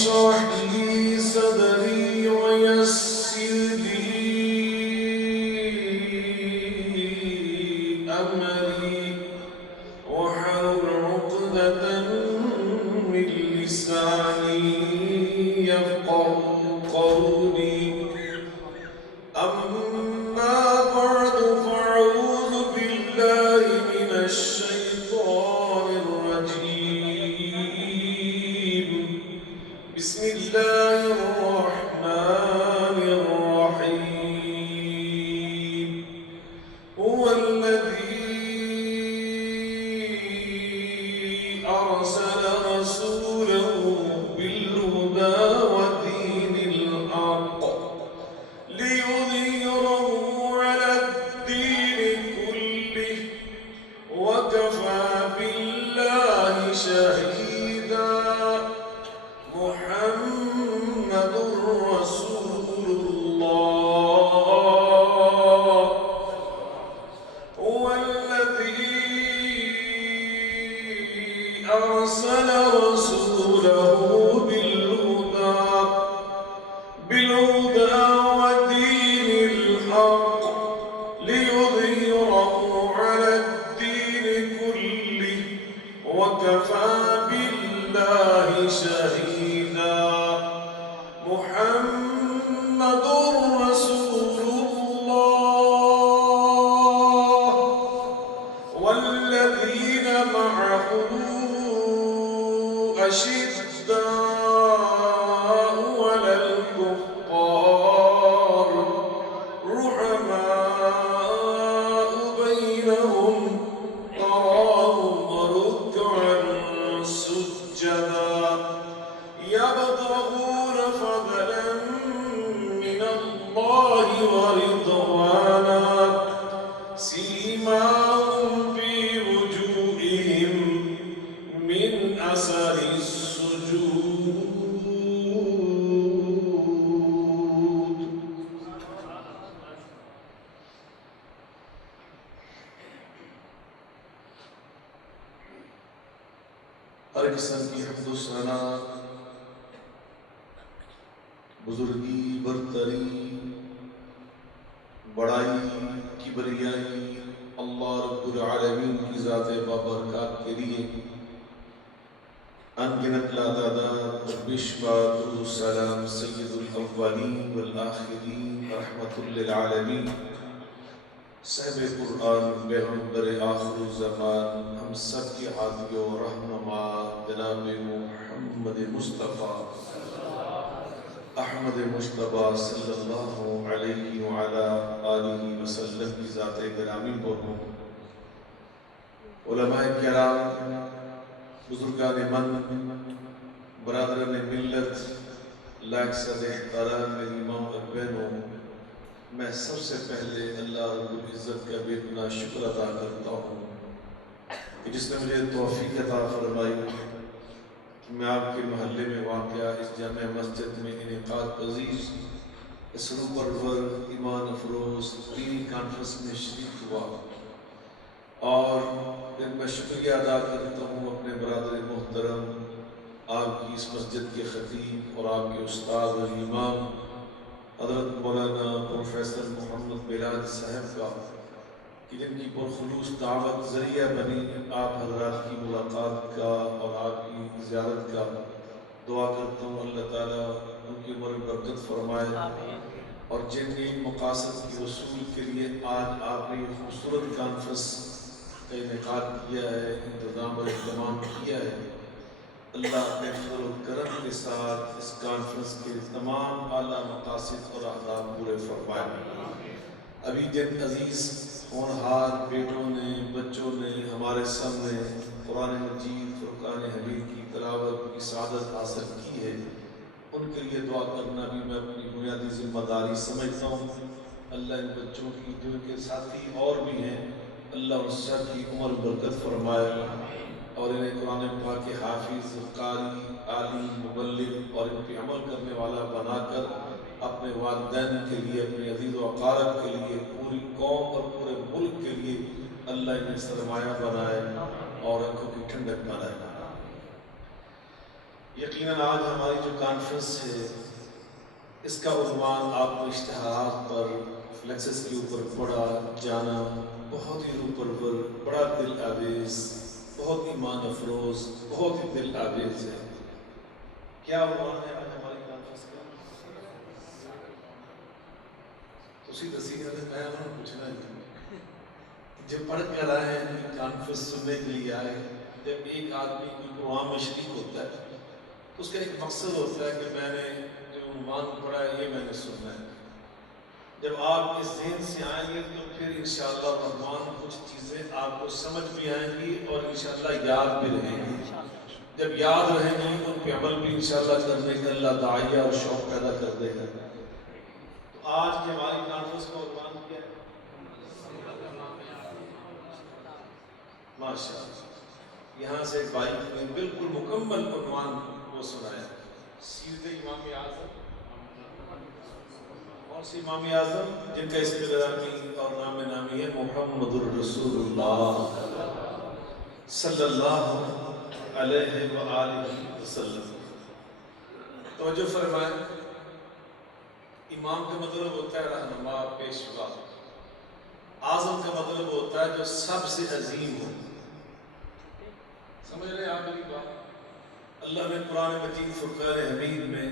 اشرح لي صدري ويسر لي أمري واحلل عقدة من لساني يفقهوا قولي. أما بعد فأعوذ بالله من الشيطان الرجيم. بسم الله الرحمن الرحيم. هو الذي أرسل رسوله بالهدى ودين الحق ليظهره على الدين كله وكفى بالله شهيدا. محمد رسول الله. هو الذي أرسل رسوله بالهدى ودين الحق ليظهره على الدين كله وكفى بالله شهيدا. محمد رسول الله والذين معه أشداء على الكفار رحماء بينهم تراهم ركعا سجدا يبتغون فضلا من الله ورضوانا سيماهم في وجوههم من أثر السجود. ہر قسم کی حمد و ثنا، بزرگی، برتری، بڑائی، کبریائی اللہ رب العالمین کی ذات بابرکات کے لیے انگنت لادادات بشبات السلام سید الاولین والآخرین رحمت للعالمین صاحب قرآن پیغمبر آخر الزمان ہم سب کے عادی و رہنما جناب محمد مصطفیٰ احمد مصطفیٰ صلی اللہ علیہ وعلا آلہ وسلم کی ذات گرامی پر ہوں. علماء کرام، بزرگان من، برادران ملت، لائق صد احترام میری ماں اور بہنوں، میں سب سے پہلے اللہ رب العزت کا بے پناہ شکر ادا کرتا ہوں کہ جس نے مجھے توفیق عطا فرمائی کہ میں آپ کے محلے میں واقع اس جامع مسجد میں انعقاد پذیر اس روح پرور ایمان افروز دینی کانفرنس میں شریک ہوا، اور پھر میں شکریہ ادا کرتا ہوں اپنے برادر محترم، آپ کی اس مسجد کے خطیب اور آپ کے استاد اور امام حضرت مولانا پروفیسر محمد بلال صاحب کا، کہ جن کی پرخلوص دعوت ذریعہ بنی آپ حضرات کی ملاقات کا اور آپ کی زیارت کا. دعا کرتا ہوں اللہ تعالیٰ ان کی عمر میں برکت فرمائے، اور جن نیک مقاصد کے وصول کے لیے آج آپ نے یہ خوبصورت کانفرنس کا انعقاد کیا ہے، انتظام اور اہتمام کیا ہے، اللہ اپنے فضل و کرم کے ساتھ اس کانفرنس کے تمام اعلیٰ مقاصد اور اہداف پورے فرمائے. ابھی جن عزیز ہونہار بیٹوں نے، بچوں نے ہمارے سامنے قرآن مجید فرقان حمید کی تلاوت کی سعادت حاصل کی ہے، ان کے لیے دعا کرنا بھی میں اپنی بنیادی ذمہ داری سمجھتا ہوں. اللہ ان بچوں کی، جن کے ساتھی اور بھی ہیں، اللہ ان سب کی عمر برکت فرمائے، اور انہیں قرآن پاک کے حافظ، قاری، عالم، مبلغ اور ان پہ عمل کرنے والا بنا کر اپنے والدین کے لیے، اپنے عزیز و اقارب کے لیے، پوری قوم اور پورے ملک کے لیے اللہ انہیں سرمایہ بنائے اور آنکھوں کی ٹھنڈک بنائے. یقیناً آج ہماری جو کانفرنس ہے اس کا عنوان آپ کو اشتہارات پر فلیکسز کے اوپر پڑا جانا بہت ہی روح پرور، بڑا دل آویز، بہت ایمان افروز، بہت ہی دل آویز ہے۔ کیا عنوان ہے آج ہماری کانفرنس کا؟ اسی تصویر میں میں انہوں نے پوچھنا ہے جو پڑھ کر آئے ہیں کانفرنس سننے کے لیے آئے، جب ایک آدمی کوئی پروگرام میں شریک ہوتا ہے تو اس کا ایک مقصد ہوتا ہے کہ میں نے جو عنوان پڑھا ہے یہ میں نے سننا ہے۔ جب آپ اس ذہن سے آئیں گے تو پھر انشاءاللہ الرحمن کچھ چیزیں آپ کو سمجھ بھی آئیں گی اور انشاءاللہ یاد بھی رہیں گی۔ جب یاد رہیں گی ان پہ عمل بھی انشاءاللہ کرنے کا اللہ داعیہ اور شوق پیدا کر دے گا۔ تو آج کی ہماری کانفرنس کا عنوان کیا ہے؟ ماشاءاللہ، یہاں سے ایک بھائی نے بالکل مکمل عنوان کو سنایا، سیرت امام اعظم۔ اور سی امام اعظم جن کا اسم گرامی اور نام نامی ہے محمد الرسول اللہ صلی اللہ علیہ وآلہ وسلم۔ توجہ فرمائیں، امام کا مطلب ہوتا ہے رہنما، پیشوا۔ اعظم کا مطلب ہوتا ہے جو سب سے عظیم ہو۔ سمجھ رہے ہیں آپ میری بات؟ اللہ نے قرآن مجید فرقان حمید میں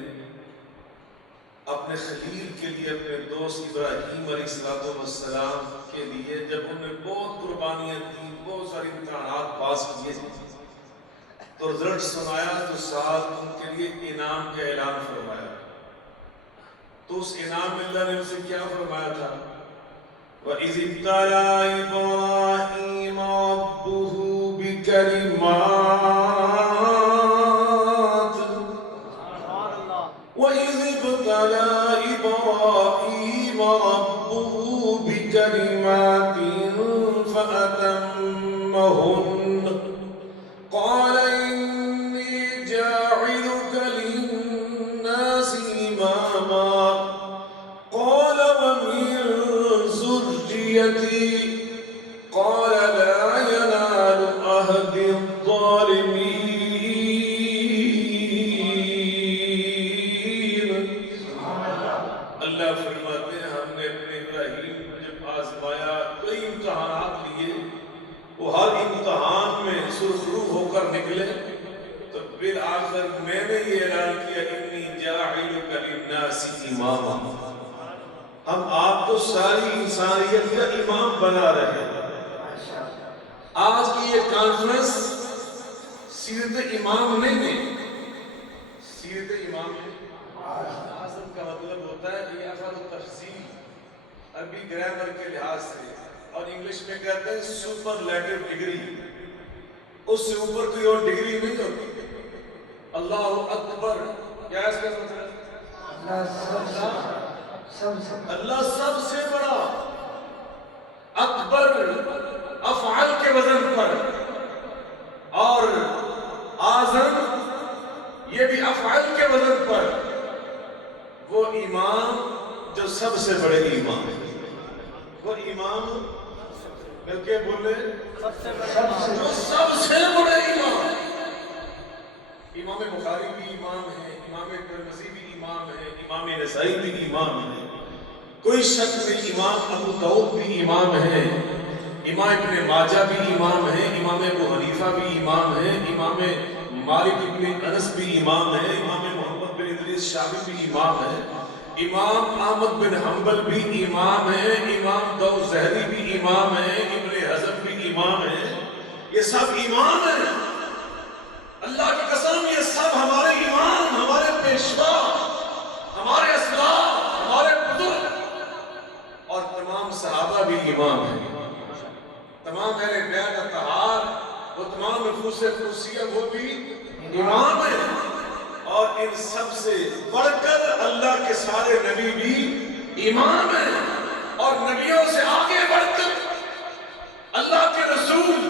اپنے خلیل کے لیے، اپنے دوست ابراہیم علیہ السلام کے لیے جب انہوں نے بہت قربانیاں دی، بہت ساری امتحانات پاس کیے تو رزلٹ سنایا تو ساتھ ان کے لیے انعام کا اعلان فرمایا۔ تو اس انعام میں اللہ نے ان سے کیا فرمایا تھا؟ وَإِذِ ابْتَلَىٰ إِبْرَاهِيمَ رَبُّهُ بِكَلِمَاتٍ وَإِذِ ابْتَلَىٰ إِبْرَاهِيمَ رَبُّهُ بِكَلِمَاتٍ فَأَتَمَّهُنَّ قَالَ إِنِّي جَاعِلُكَ لِلنَّاسِ إِمَامًا قَالَ وَمِن ذُرِّيَّتِي قَالَ لَا يَنَالُ عَهْدِي الظَّالِمِينَ۔ اللہ فرماتے ہیں ہم نے اپنے ابراہیم کو جب آزمایا، کئی امتحانات لیے، وہ ہر امتحان میں سرخرو ہو کر نکلے تو بالآخر میں نے یہ اعلان کیا انی جاعلک للناس اماما، ہم آپ کو ساری انسانیت کا امام بنا رہے ہیں۔ آج کی یہ کانفرنس سیرت امام نہیں ہے، سیرت امام ہے۔ اعظم کا مطلب ہوتا ہے ریاست التفصیل، عربی گرامر کے لحاظ سے، اور انگلش میں کہتے ہیں سپرلیٹو ڈگری، اس سے اوپر کوئی اور ڈگری نہیں ہوتی۔ اللہ اکبر، کیا اس کا مطلب؟ اللہ سب سے بڑا، اکبر افعال کے وزن پر، اور اعظم یہ بھی افعال کے وزن پر، وہ امام جو سب سے بڑے امام ہے، وہ امام مل کے بولے جو سب سے بڑے امام۔ امام بخاری بھی امام ہے، امام ترمذی بھی امام ہے، امام نسائی بھی امام ہے، کوئی شک نہیں، امام ابو داؤد بھی امام ہے، امام ابن ماجہ بھی امام ہے، امام ابو حنیفہ بھی امام ہے، امام مالک ابن انس بھی امام ہے، امام محمد بن ادریس شامی بھی امام ہے، امام احمد بن حنبل بھی امام ہے، امام داؤد ظہری بھی امام ہے، ابن حزم بھی امام ہے، یہ سب امام ہیں۔ اللہ کی قسم یہ سب ہمارے امام، ہمارے پیشوا، ہمارے اسلاف، ہمارے بزرگ، اور تمام صحابہ بھی امام ہیں، تمام اہل بیت اطہار، وہ تمام نفوس قدسیہ وہ بھی امام ہیں، اور ان سب سے بڑھ کر اللہ کے سارے نبی بھی امام ہیں، اور نبیوں سے آگے بڑھ کر اللہ کے رسول۔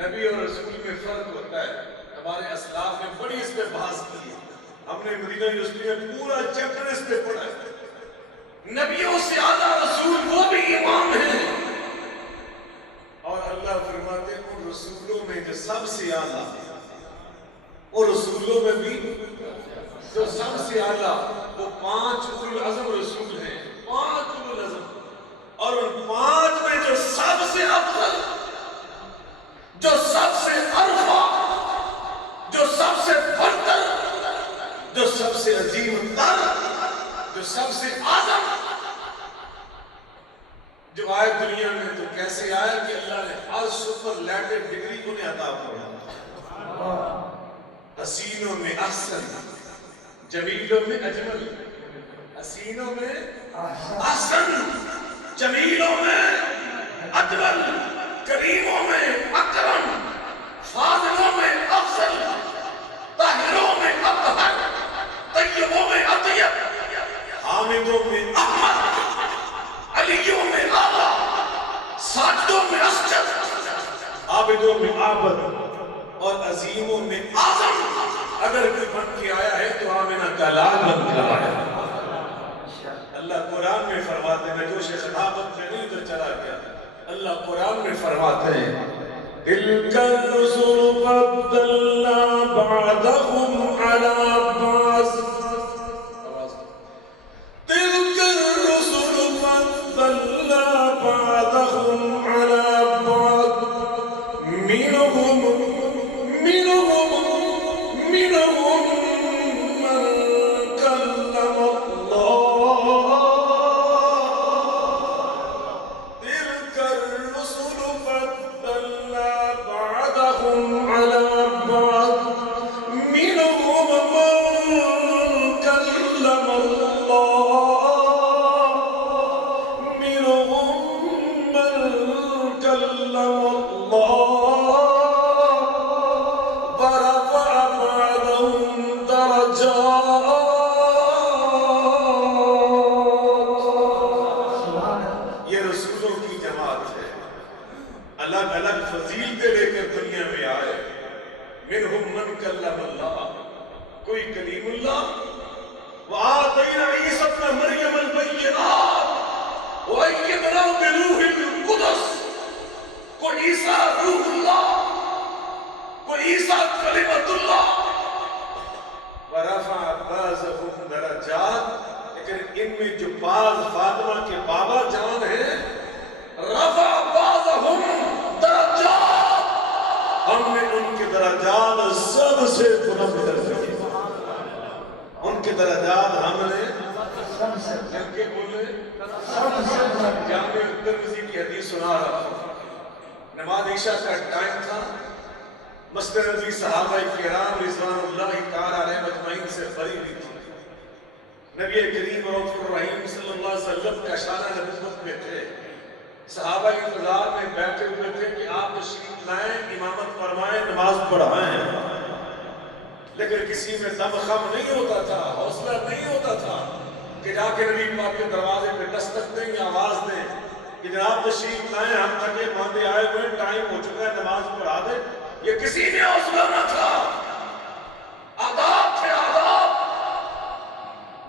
نبی اور رسول میں فرق ہوتا ہے، ہمارے اسلاف نے بڑی اس پہ بحث کی ہے، ہم نے مدینہ یونیورسٹی میں پورا چیپٹر اس پہ پڑھا ہے۔ نبیوں سے اعلیٰ رسول وہ بھی امام ہیں، اور اللہ فرماتے ہیں ان رسولوں میں جو سب سے اعلیٰ، اور رسولوں میں بھی جو سب سے اعلیٰ وہ 5 اولو العزم رسول ہیں، 5 اولو العزم، اور ان 5 میں جو سب سے افضل، جو سب سے ارفع، جو سب سے برتر، جو سب سے عظیم تر، جو سب سے اعظم جو آئے دنیا میں، تو کیسے آئے کہ اللہ نے ہر سپر لیٹر ڈگری انہیں عطا فرمایا۔ حسینوں میں احسن، جمیلوں میں اجمل، حسینوں میں احسن، جمیلوں میں اجمل، کریموں میں اکرم، فاضلوں میں افضل، طاہروں میں اطہر، طیبوں میں اطیب، حامدوں میں احمد، علیوں میں اعلیٰ، ساجدوں میں اسجد، عابدوں میں عابد، اور عظیموں میں اعظم۔ اگر کوئی بن کے آیا ہے تو آمنہ کا لال بن کے آیا ہے۔ اللہ قرآن میں فرماتے ہیں، جو خطابت میں نہیں ادھر چلا گیا، اللہ قرآن میں فرماتے ہیں تِلْكَ الرُّسُلُ فَضَّلْنَا بَعْضَهُمْ عَلَىٰ بَعْضٍ، تِلْكَ الرُّسُلُ فَضَّلْنَا بَعْضَهُمْ عَلَىٰ بَعْضٍ مِّنْهُمْ مَنْ كَلَّمَ اللَّهُ، تِلْكَ الرُّسُلُ فَضَّلْنَا بَعْضَهُمْ عَلَىٰ بَعْضٍ مِّنْهُمْ مَنْ كَلَّمَ اللَّهُ، مِنْهُمْ مَنْ كَلَّمَ اللَّهُ، وَرَفَعَ بَعْضَهُمْ دَرَجَاتٍ۔ یہ رسولوں کی جماعت ہے، الگ الگ فضیلتیں لے کر دنیا میں آئے۔ منہم من کلم اللہ، کوئی کلیم اللہ، وآتینا عیسیٰ ابن مریم البینات وأیدناہ بروح القدس، کوئی عیسیٰ روح اللہ، کوئی عیسیٰ کلمت اللہ، ورفع بعضهم درجات، لیکن ان میں جو بعض فاطمہ کے بابا جان ہیں، رفع بعضهم درجات، ہم نے ان کے درجات سب سے بلند کر دیے۔ ان کے درجات ہم نے جن کے بولے جامع ترمذی کی حدیث سنا رہا ہوں، نماز عشاء کا ٹائم تھا، مسجد نبوی صحابہ کرام رضوان اللہ تعالی علیہ مجمعین سے بھری ہوئی تھی۔ نبی کریم رؤوف الرحیم صلی اللہ علیہ وسلم کا شانہ نبوت میں تھے، صحابہ انتظار میں بیٹھے ہوئے تھے کہ آپ تشریف لائیں، امامت فرمائیں، نماز پڑھائیں، لیکن کسی میں دم خم نہیں ہوتا تھا، حوصلہ نہیں ہوتا تھا کہ جا کے نبی پاک کے دروازے پہ دستک دیں یا آواز دیں کہ جناب تشریف لائیں، ہم تھکے ماندے آئے ہوئے، ٹائم ہو چکا ہے، نماز پڑھا دیں۔ یہ کسی میں حوصلہ نہ تھا، آداب تھے آداب۔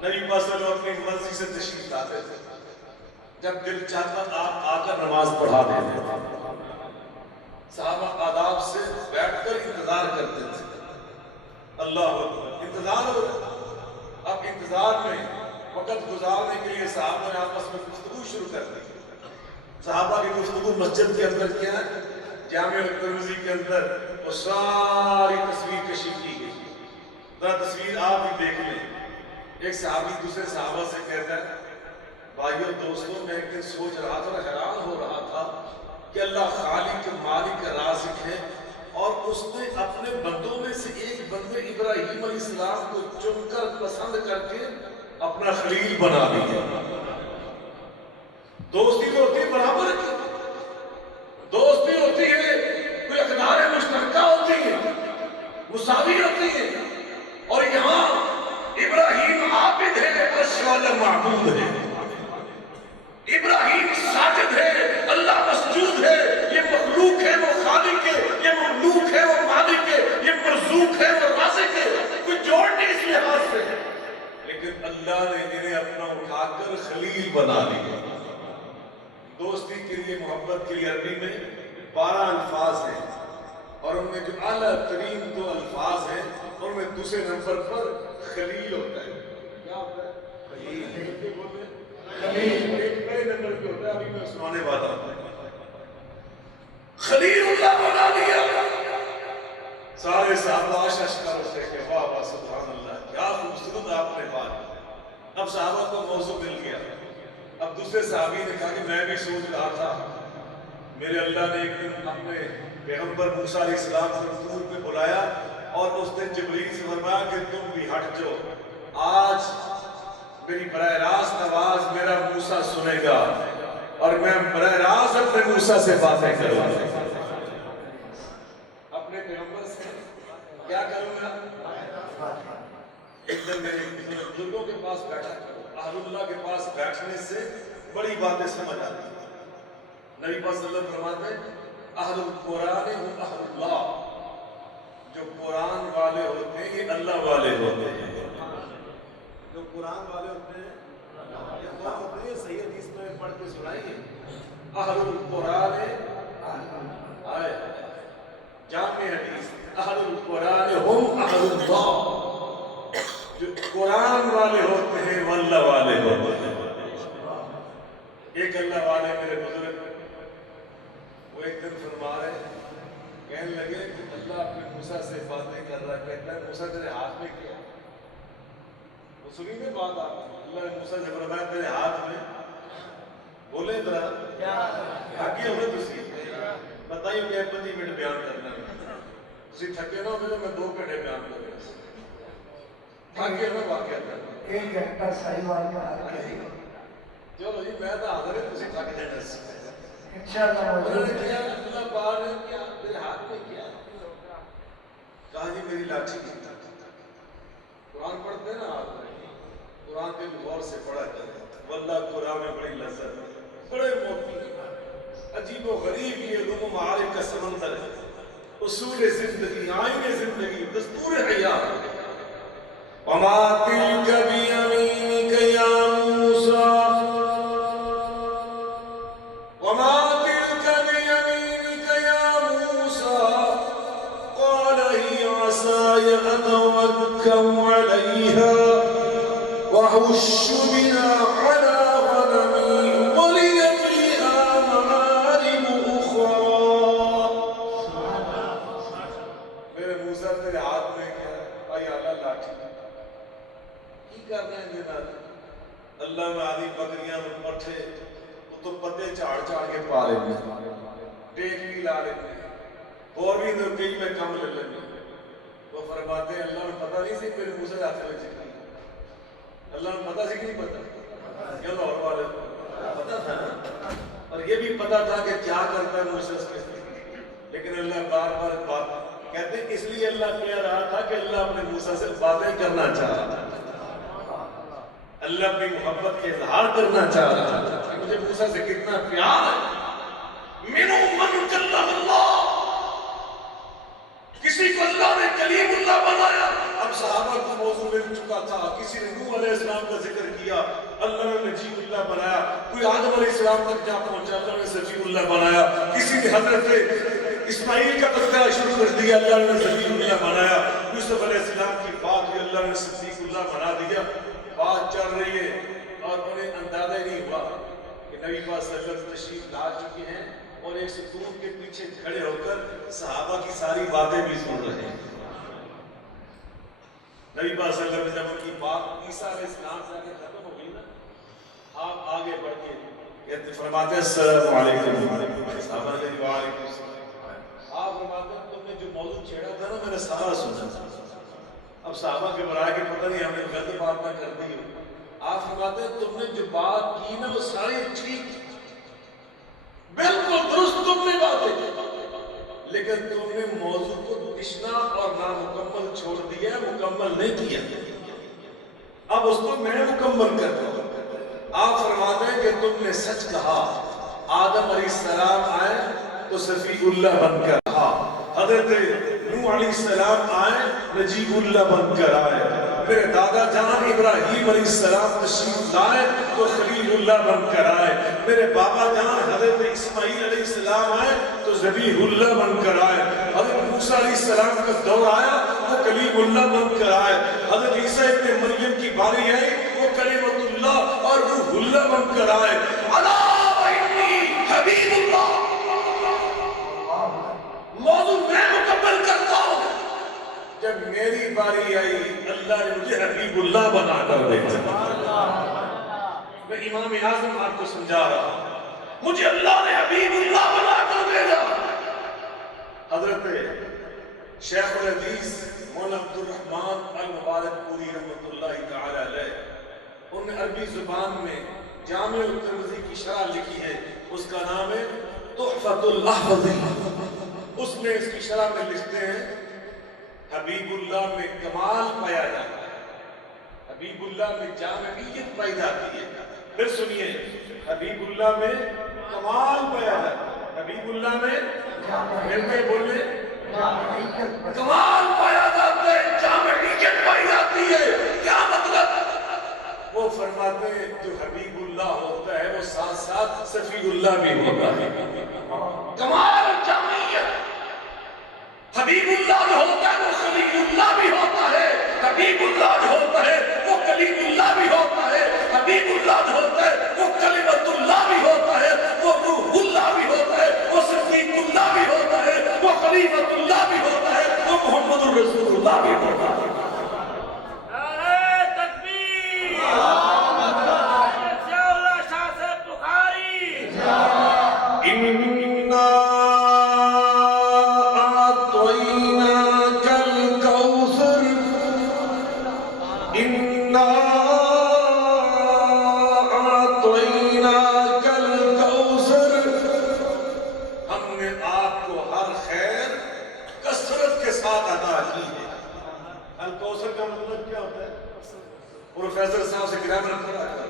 نبی پاک صلی اللہ علیہ وسلم اپنی مرضی سے تشریف لاتے تھے، جب دل چاہتا آپ آ کر نماز پڑھا دیتے تھے۔ صحابہ آداب سے بیٹھ کر انتظار کرتے تھے، اللہ انتظار ہو رہا۔ اب انتظار میں وقت گزارنے کے لیے صحابہ نے آپس میں گفتگو شروع کر دی۔ صحابہ کی گفتگو مسجد کے اندر کیا ہے، جامع ترمذی کے اندر وہ ساری تصویر کشی کی گئی۔ ذرا تصویر آپ بھی دیکھ لیں۔ ایک صحابی دوسرے صحابہ سے کہتا ہے، بھائیو دوستوں، میں ایک دن سوچ رہا تھا، حیران ہو رہا تھا کہ اللہ خالق مالک رازق ہے، اور اس نے اپنے بندوں میں سے ایک بندے ابراہیم علیہ السلام کو چن کر پسند کر کے اپنا خلیل بنا لیا۔ دوستی تو ہوتی ہے برابر کی، دوستی ہوتی ہے، کوئی اقدار مشترکہ ہوتی ہے، مساوی ہوتی ہے، اور یہاں ابراہیم عابد ہے، عرش والا معبود ہے، ابراہیم ساجد ہے، اللہ مسجود ہے، یہ مخلوق ہے وہ خالق ہے، یہ مملوک ہے وہ مالک ہے، یہ مرزوق ہے وہ رازق ہے، کوئی جوڑ نہیں اس لحاظ سے، لیکن اللہ نے انہیں اپنا اٹھا کر خلیل بنا لیا۔ دوستی کے لیے، محبت کے لیے عربی میں 12 الفاظ ہیں، اور ان میں جو اعلیٰ ترین 2 الفاظ ہیں اور میں دوسرے نمبر پر خلیل ہوتا ہے. کیا ہوتا ہے؟ خلیل. بولتے ہیں خلیل. ایک نئے نمبر پہ ہوتا ہے، ابھی میں سنانے والا ہوں. خلیل اللہ بنا دیا. سارے صحابہ اشکار سے کہ واہ واہ سبحان اللہ، کیا خوبصورت آپ نے بات. اب صحابہ کو موضوع مل گیا. اب دوسرے صحابی نے کہا کہ میں بھی سوچ رہا تھا، میرے اللہ نے ایک دن اپنے پیغمبر موسیٰ علیہ السلام کو طور پہ بلایا اور اس دن جبریل سے فرمایا کہ تم بھی ہٹ جاؤ، آج میری براہ راست آواز میرا موسیٰ سنے گا اور میں براہ راست اپنے موسیٰ سے باتیں کروں گا. اپنے پیغمبر سے کیا کروں گا؟ ایک دن میرے بزرگوں کے پاس بیٹھا، اہل اللہ کے پاس بیٹھنے سے بڑی باتیں سمجھ آتی ہیں. نبی پاک صلی اللہ علیہ وسلم فرماتے ہیں اہل القرآن ہم اہل اللہ. جو قرآن والے ہوتے ہیں یہ اللہ والے ہوتے ہیں. جو قرآن والے ہوتے ہیں یہ کون ہوتے ہیں؟ صحیح حدیث میں پڑھ کے سنائیے. اہل القرآن آئے جامع حدیث، اہل القرآن ہم اہل اللہ. جو قرآن والے ہوتے ہیں وہ اللہ والے ہوتے ہیں. ایک اللہ والے میرے بزرگ وہ ایک دن فرما رہے، کہنے لگے کہ اللہ اپنے موسیٰ سے باتیں کر رہا ہے. کہتا ہے موسیٰ تیرے ہاتھ میں کیا؟ وہ سنی نہیں بات آپ؟ اللہ نے موسیٰ سے فرمایا تیرے ہاتھ میں، بولے ذرا تھکی ہوئے تسی بتائیے کہ 25 منٹ بیان کرنا ہے. تسی تھکے نہ ہوئے تو میں 2 گھنٹے بیان کر رہا ہوں. تھکے ہوئے واقعہ کرنا 1 گھنٹہ صحیح واقعہ. چلو جی میں تو حاضر ہے، تسی تھک جانا. انشاءاللہ انہوں نے کیا اللہ پاک نے کیا تیرے ہاتھ میں کیا؟ کہا جی میری لاٹھی کی. قرآن پڑھتے ہیں نا آپ قرآن کے غور سے پڑھا کریں. واللہ قرآن میں بڑی لذت ہے، بڑے موتی عجیب و غریب یہ علوم و معارف کا سمندر ہے. اصول زندگی، آئین زندگی، دستور حیات. وما تلک بیمینک یا موسیٰ، وما تلک بیمینک یا موسیٰ، قال ہی عصای اتوکل علیہا وحش بها على غنمي ولي فيها معارب أخرى. میرے موسیٰ تیرے ہاتھ میں کیا ہے؟ آئی اللہ لاٹھی کی کرنا ہے جنات. اللہ میں آدھی بکریاں پٹھے وہ تو پتے چاڑ چاڑ کے پا لیتے ہیں، ٹیک بھی لا لیتے ہیں، اور بھی تو کئی میں کم لے لیتے ہیں. وہ فرماتے ہیں اللہ نے پتہ نہیں سی میرے موسیٰ ہاتھ میں چکی. اللہ نے پتا سی کہ نہیں پتا؟ کیا لاہور والے پتا تھا نا، اور یہ بھی پتا تھا کہ کیا کرتا ہے موسیٰ کے. لیکن اللہ بار بار بات کہتے ہیں اس لیے اللہ کہہ رہا تھا کہ اللہ اپنے موسیٰ سے باتیں کرنا چاہ رہا تھا. اللہ اپنی محبت کے اظہار کرنا چاہ رہا تھا کہ مجھے موسیٰ سے کتنا پیار ہے. منو من کلم اللہ، کسی کو اللہ نے کلیم اللہ بنایا. اب صحابہ کو موضوع مل چکا تھا. کسی نے نوح علیہ السلام کا ذکر کیا، اللہ نے نجیب اللہ بنایا. کوئی آدم علیہ السلام تک جا پہنچا، اللہ نے سفی اللہ بنایا. کسی نے حضرت اسماعیل کا تذکرہ شروع کر دیا، اللہ نے سفی اللہ بنایا. یوسف علیہ السلام کی بات ہوئی، اللہ نے صدیق اللہ بنا دیا. بات چل رہی ہے اور انہیں اندازہ ہی نہیں ہوا کہ نبی پاک صلی اللہ علیہ وسلم تشریف لا چکے ہیں اور ایک ستون کے پیچھے کھڑے ہو کر صحابہ کی ساری باتیں بھی سن رہے ہیں. نبی پاک صلی اللہ علیہ وسلم جب ان کی بات عیسیٰ علیہ السلام سے آگے ختم ہو گئی نا، آپ آگے بڑھ کے کہتے فرماتے ہیں السلام علیکم. صحابہ نے وعلیکم السلام. آپ فرماتے ہیں تم نے جو موضوع چھیڑا تھا نا میں نے سارا سنا. اب صحابہ کے برائے کہ پتہ نہیں ہمیں غلط بات نہ کر دی ہو. آپ فرماتے ہیں تم نے جو بات کی نا وہ ساری ٹھیک، بالکل درست تم نے باتیں کی، لیکن تم نے موضوع کو تشنا اور نامکمل چھوڑ دیا، مکمل نہیں کیا. اب اس کو میں مکمل کرتا ہوں. آپ فرماتے ہیں کہ تم نے سچ کہا. آدم علیہ السلام آئے تو صفی اللہ بن کر آئے، حضرت نوح علیہ السلام آئے نجیب اللہ بن کر آئے. میرے دادا جان ابراہیم علیہ السلام تشریف لائے تو خلیل اللہ بن کر آئے، میرے بابا جان حضرت اسماعیل علیہ السلام آئے تو ذبیح اللہ بن کر آئے، حضرت موسیٰ علیہ السلام کا دور آیا وہ کلیم اللہ بن کر آئے، حضرت عیسیٰ ابن مریم کی باری آئی وہ کلمۃ اللہ اور روح اللہ بن کر آئے۔ الا وانی حبیب اللہ، موضوع میں مکمل کرتا ہوں، جب میری باری آئی اللہ نے مجھے حبیب اللہ بنا کر بھیجا۔ میں امام اعظم آپ کو سمجھا رہا ہوں، مجھے اللہ نے حبیب اللہ بنا کر بھیجا۔ حضرت شیخ الحدیث مولانا عبد الرحمن المبارک پوری رحمۃ اللہ تعالی علیہ، انہوں نے عربی زبان میں جامع الترمذی کی شرح لکھی ہے، اس کا نام ہے تحفۃ الاحفظی۔ اس میں اس کی شرح میں لکھتے ہیں حبیب اللہ میں کمال پایا جاتا ہے، حبیب اللہ میں جامعیت پائی جاتی ہے۔ پھر سنیے، حبیب اللہ میں کمال پایا جاتا ہے، حبیب اللہ میں مل کے بولے کمال پایا جاتا ہے، جامعیت پائی جاتی ہے۔ کیا مطلب؟ وہ فرماتے ہیں جو حبیب اللہ ہوتا ہے وہ ساتھ ساتھ صفی اللہ بھی ہوتا ہے۔ کمال جامعیت، حبیب اللہ جو ہوتا ہے وہ خلیل اللہ بھی ہوتا ہے، حبیب اللہ جو ہوتا ہے وہ کلیم اللہ بھی ہوتا ہے، حبیب اللہ جو ہوتا ہے وہ کلمۃ اللہ بھی ہوتا ہے، وہ روح اللہ بھی ہوتا ہے، وہ صدیق اللہ بھی ہوتا ہے، وہ خلیفۃ اللہ بھی ہوتا ہے، وہ محمد الرسول اللہ بھی ہوتا ہے۔ نعرہ تکبیر، حضرت ضیاء اللہ شاہ صاحب بخاری۔ اِنَّا أَعْطَيْنَاكَ الْكَوْثَرَ اِنَّا أَعْطَيْنَاكَ الْكَوْثَرَ، ہم نے آپ کو ہر خیر کثرت کے ساتھ عطا کی ہے۔ الکوثر کا مطلب کیا ہوتا ہے؟ پروفیسر صاحب سے گرامر پڑھا کر،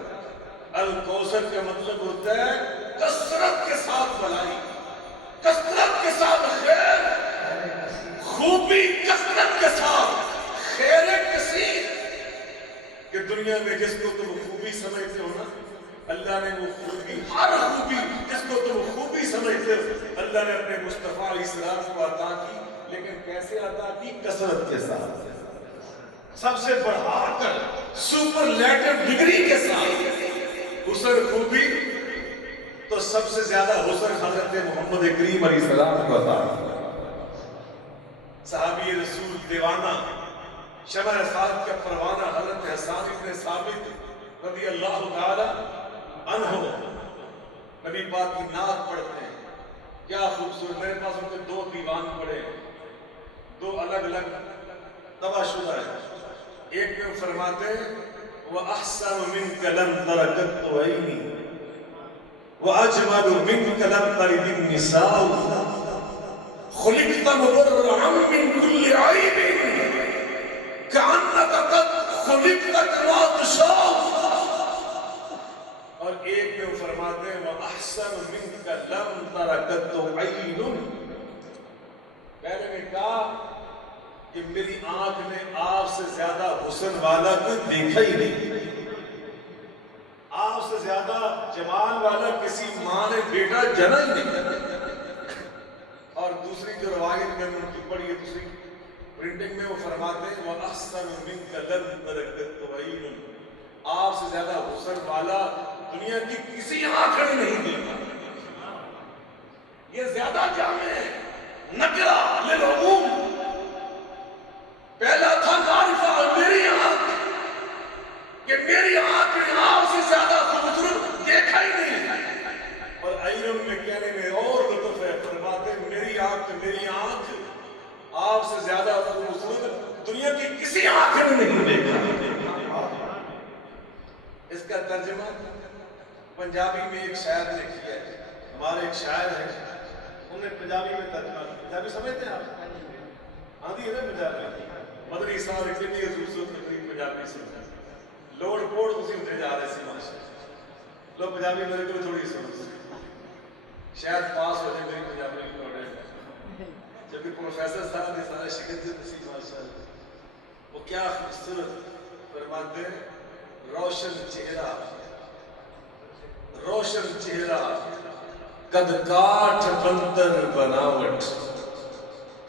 الکوثر کا مطلب ہوتا ہے کثرت کے ساتھ بھلائی، کثرت کے ساتھ خیر، خوبی کثرت کے ساتھ، خیر کثیر۔ کہ دنیا میں جس کو تم خوبی سمجھتے ہو نا، اللہ نے وہ خوبی، ہر خوبی جس کو تم خوبی سمجھتے ہو اللہ نے اپنے مصطفیٰ علیہ السلام کو عطا کی، لیکن کیسے عطا کی؟ کثرت کے ساتھ، سب سے بڑھا کر، سپرلیٹو ڈگری کے ساتھ۔ حسن خوبی تو سب سے زیادہ حسن حضرت محمد کریم علیہ السلام کو عطا کی۔ صحابی رسول دیوانہ، شمع رفاعت کا پروانہ حضرت حسان بن ثابت رضی اللہ تعالی عنہ نبی پاک کی نعت پڑھتے ہیں، کیا خوبصورت۔ میرے پاس ان کے دو دیوان پڑے، دو الگ الگ طبع شدہ ہے۔ ایک میں فرماتے ہیں وَأَحْسَنُ مِنْكَ لَمْ تَرَ قَطُّ عَيْنِي وَأَجْمَلُ مِنْكَ لَمْ تَلِدِ النِّسَاءُ خُلِقْتَ مُبَرَّأً مِنْ كُلِّ عَيْبٍ كَأَنَّكَ قَدْ خُلِقْتَ كَمَا تَشَاءُ۔ اور ایک میں فرماتے ہیں وَأَحْسَنُ مِنْكَ لَمْ تَرَ قَطُّ عَيْنٌ، پہلے نے کہا کہ میری آنکھ نے آپ سے زیادہ حسن والا کوئی دیکھا ہی نہیں، آپ سے زیادہ جمال والا کسی ماں نے بیٹا جنا ہی نہیں۔ اور دوسری جو روایت میں ان کی پڑھی ہے، دوسری پرنٹنگ میں وہ فرماتے ہیں وَأَحْسَنُ مِنْكَ لَمْ تَرَ قَطُّ عَيْنٌ، آپ سے زیادہ حسن والا دنیا کی کسی آنکھ نے نہیں دیکھا۔ یہ زیادہ جامع ہے، نکرہ للعموم۔ پہلا تھا معرفہ میری آنکھ، کہ میری آنکھ نے آپ سے زیادہ خوبصورت دیکھا ہی نہیں۔ اور ایرم میں کہنے میں اور لطف ہے، فرماتے میری آنکھ آپ سے زیادہ خوبصورت دنیا کی کسی آنکھ نے نہیں دیکھا۔ اس کا ترجمہ پنجابی میں ایک شاعر نے کیا ہے، ہمارے ایک شاعر ہیں، انہوں نے پنجابی میں ترجمہ کیا۔ پنجابی سمجھتے ہیں آپ؟ آدھی ہے نا پنجابی؟ مدنی صاحب اتنی خوبصورت لکھی پنجابی سے لوڑ پوڑ تسی ہوتے جا رہے سی ماشاء لوگ پنجابی میرے کو تھوڑی سمجھ شاید پاس ہو جائے میری پنجابی کی پڑھے، جبکہ پروفیسر صاحب نے سارے شکل سے نصیب ماشاء اللہ، وہ کیا خوبصورت فرماتے ہیں روشن چہرہ قد کاٹ بنتر بناوٹ،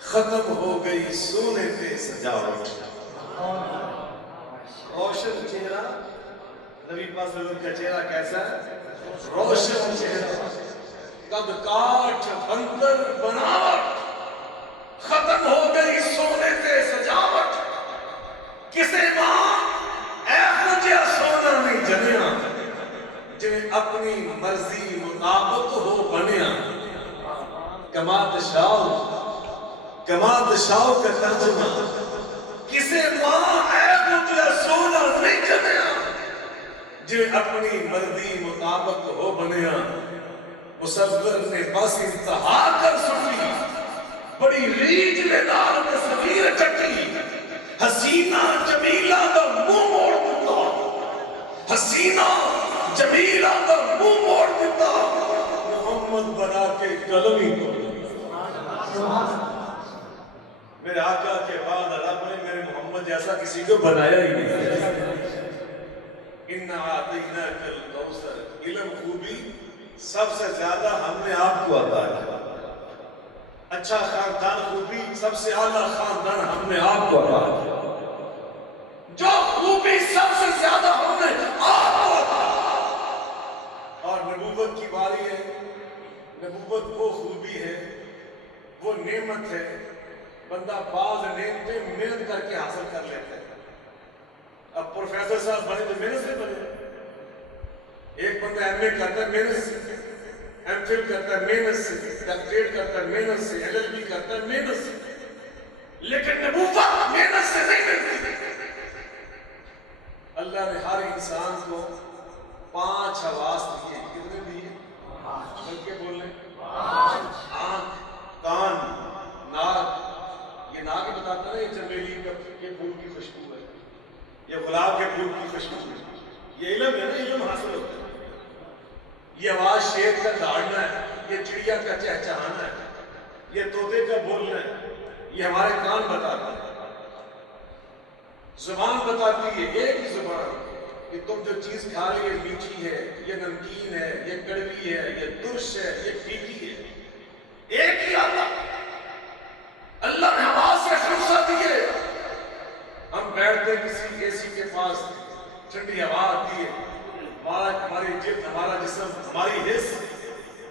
ختم ہو گئی سونے پہ سجاوٹ۔ روشن چہرہ، نبی پاک صلی اللہ علیہ وسلم کا چہرہ کیسا ہے؟ روشن چہرہ قد کاٹ بنتر بناوٹ، ختم ہو گئی سونے پہ سجاوٹ۔ کسے ماں ایہو جہا سونا نہیں جنیا، جنہیں اپنی مرضی مطابق ہو بنیا۔ کماد شاو کا ترجمہ، کسے ماں ایہو جہا سونا نہیں جنیا، جنہیں اپنی مرضی مطابق ہو بنیا۔ مصور نے بس انتہا کر سنی، بڑی ریج میں دار تصویر کٹی، حسینہ جمیلہ دا منہ موڑ دیتا، حسینہ جمیلہ دا منہ موڑ دیتا، محمد بنا کے قلم ہی کو۔ میرے آقا کے بعد رب نے میرے محمد جیسا کسی کو بنایا ہی نہیں۔ اِنَّا أَعْطَيْنَاكَ الْكَوْثَرَ، علم خوبی سب سے زیادہ ہم نے آپ کو عطا کیا۔ اچھا خاندان خوبی سب سے اعلیٰ خاندان ہم نے آپ کو عطا کیا۔ جو خوبی سب سے زیادہ ہم نے آپ کو عطا کیا۔ اور نبوت کی باری ہے، نبوت وہ خوبی ہے، وہ نعمت ہے، بندہ بعض نعمتیں محنت کر کے حاصل کر لیتا ہے۔ اب پروفیسر صاحب بنے تو محنت سے بنے، ایک بندہ ایم اے کرتا ہے محنت سے، ایم فل کرتا ہے محنت سے، ڈاکٹریٹ کرتا ہے محنت سے، ایل ایل بی کرتا ہے محنت سے، لیکن نبوت محنت سے نہیں ملتی۔ اللہ نے ہر انسان کو 5 حواس دیے، کتنے دیے؟ بل کے بولیں، آنکھ، کان، ناک۔ یہ ناک ہی بتاتا ہے یہ چمیلی کے پھول کی خوشبو ہے، یہ گلاب کے پھول کی خوشبو ہے۔ یہ علم ہے نا، علم حاصل ہوتا ہے۔ یہ آواز شیر کا دھاڑنا ہے، یہ چڑیا کا چہچہانا ہے، یہ طوطے کا بولنا ہے، یہ ہمارے کان بتاتا ہے۔ زبان بتاتی ہے، ایک ہی زبان کہ تم جو چیز کھا رہے یہ میٹھی ہے، یہ نمکین ہے، یہ کڑوی ہے، یہ ترش ہے، یہ پھیکی ہے۔ ایک ہی اللہ نے آواز سے خمسہ دیے۔ ہم بیٹھتے کسی اے سی کے پاس، ٹھنڈی ہوا آتی ہے، ہماری جلد، ہمارا جسم، ہماری حس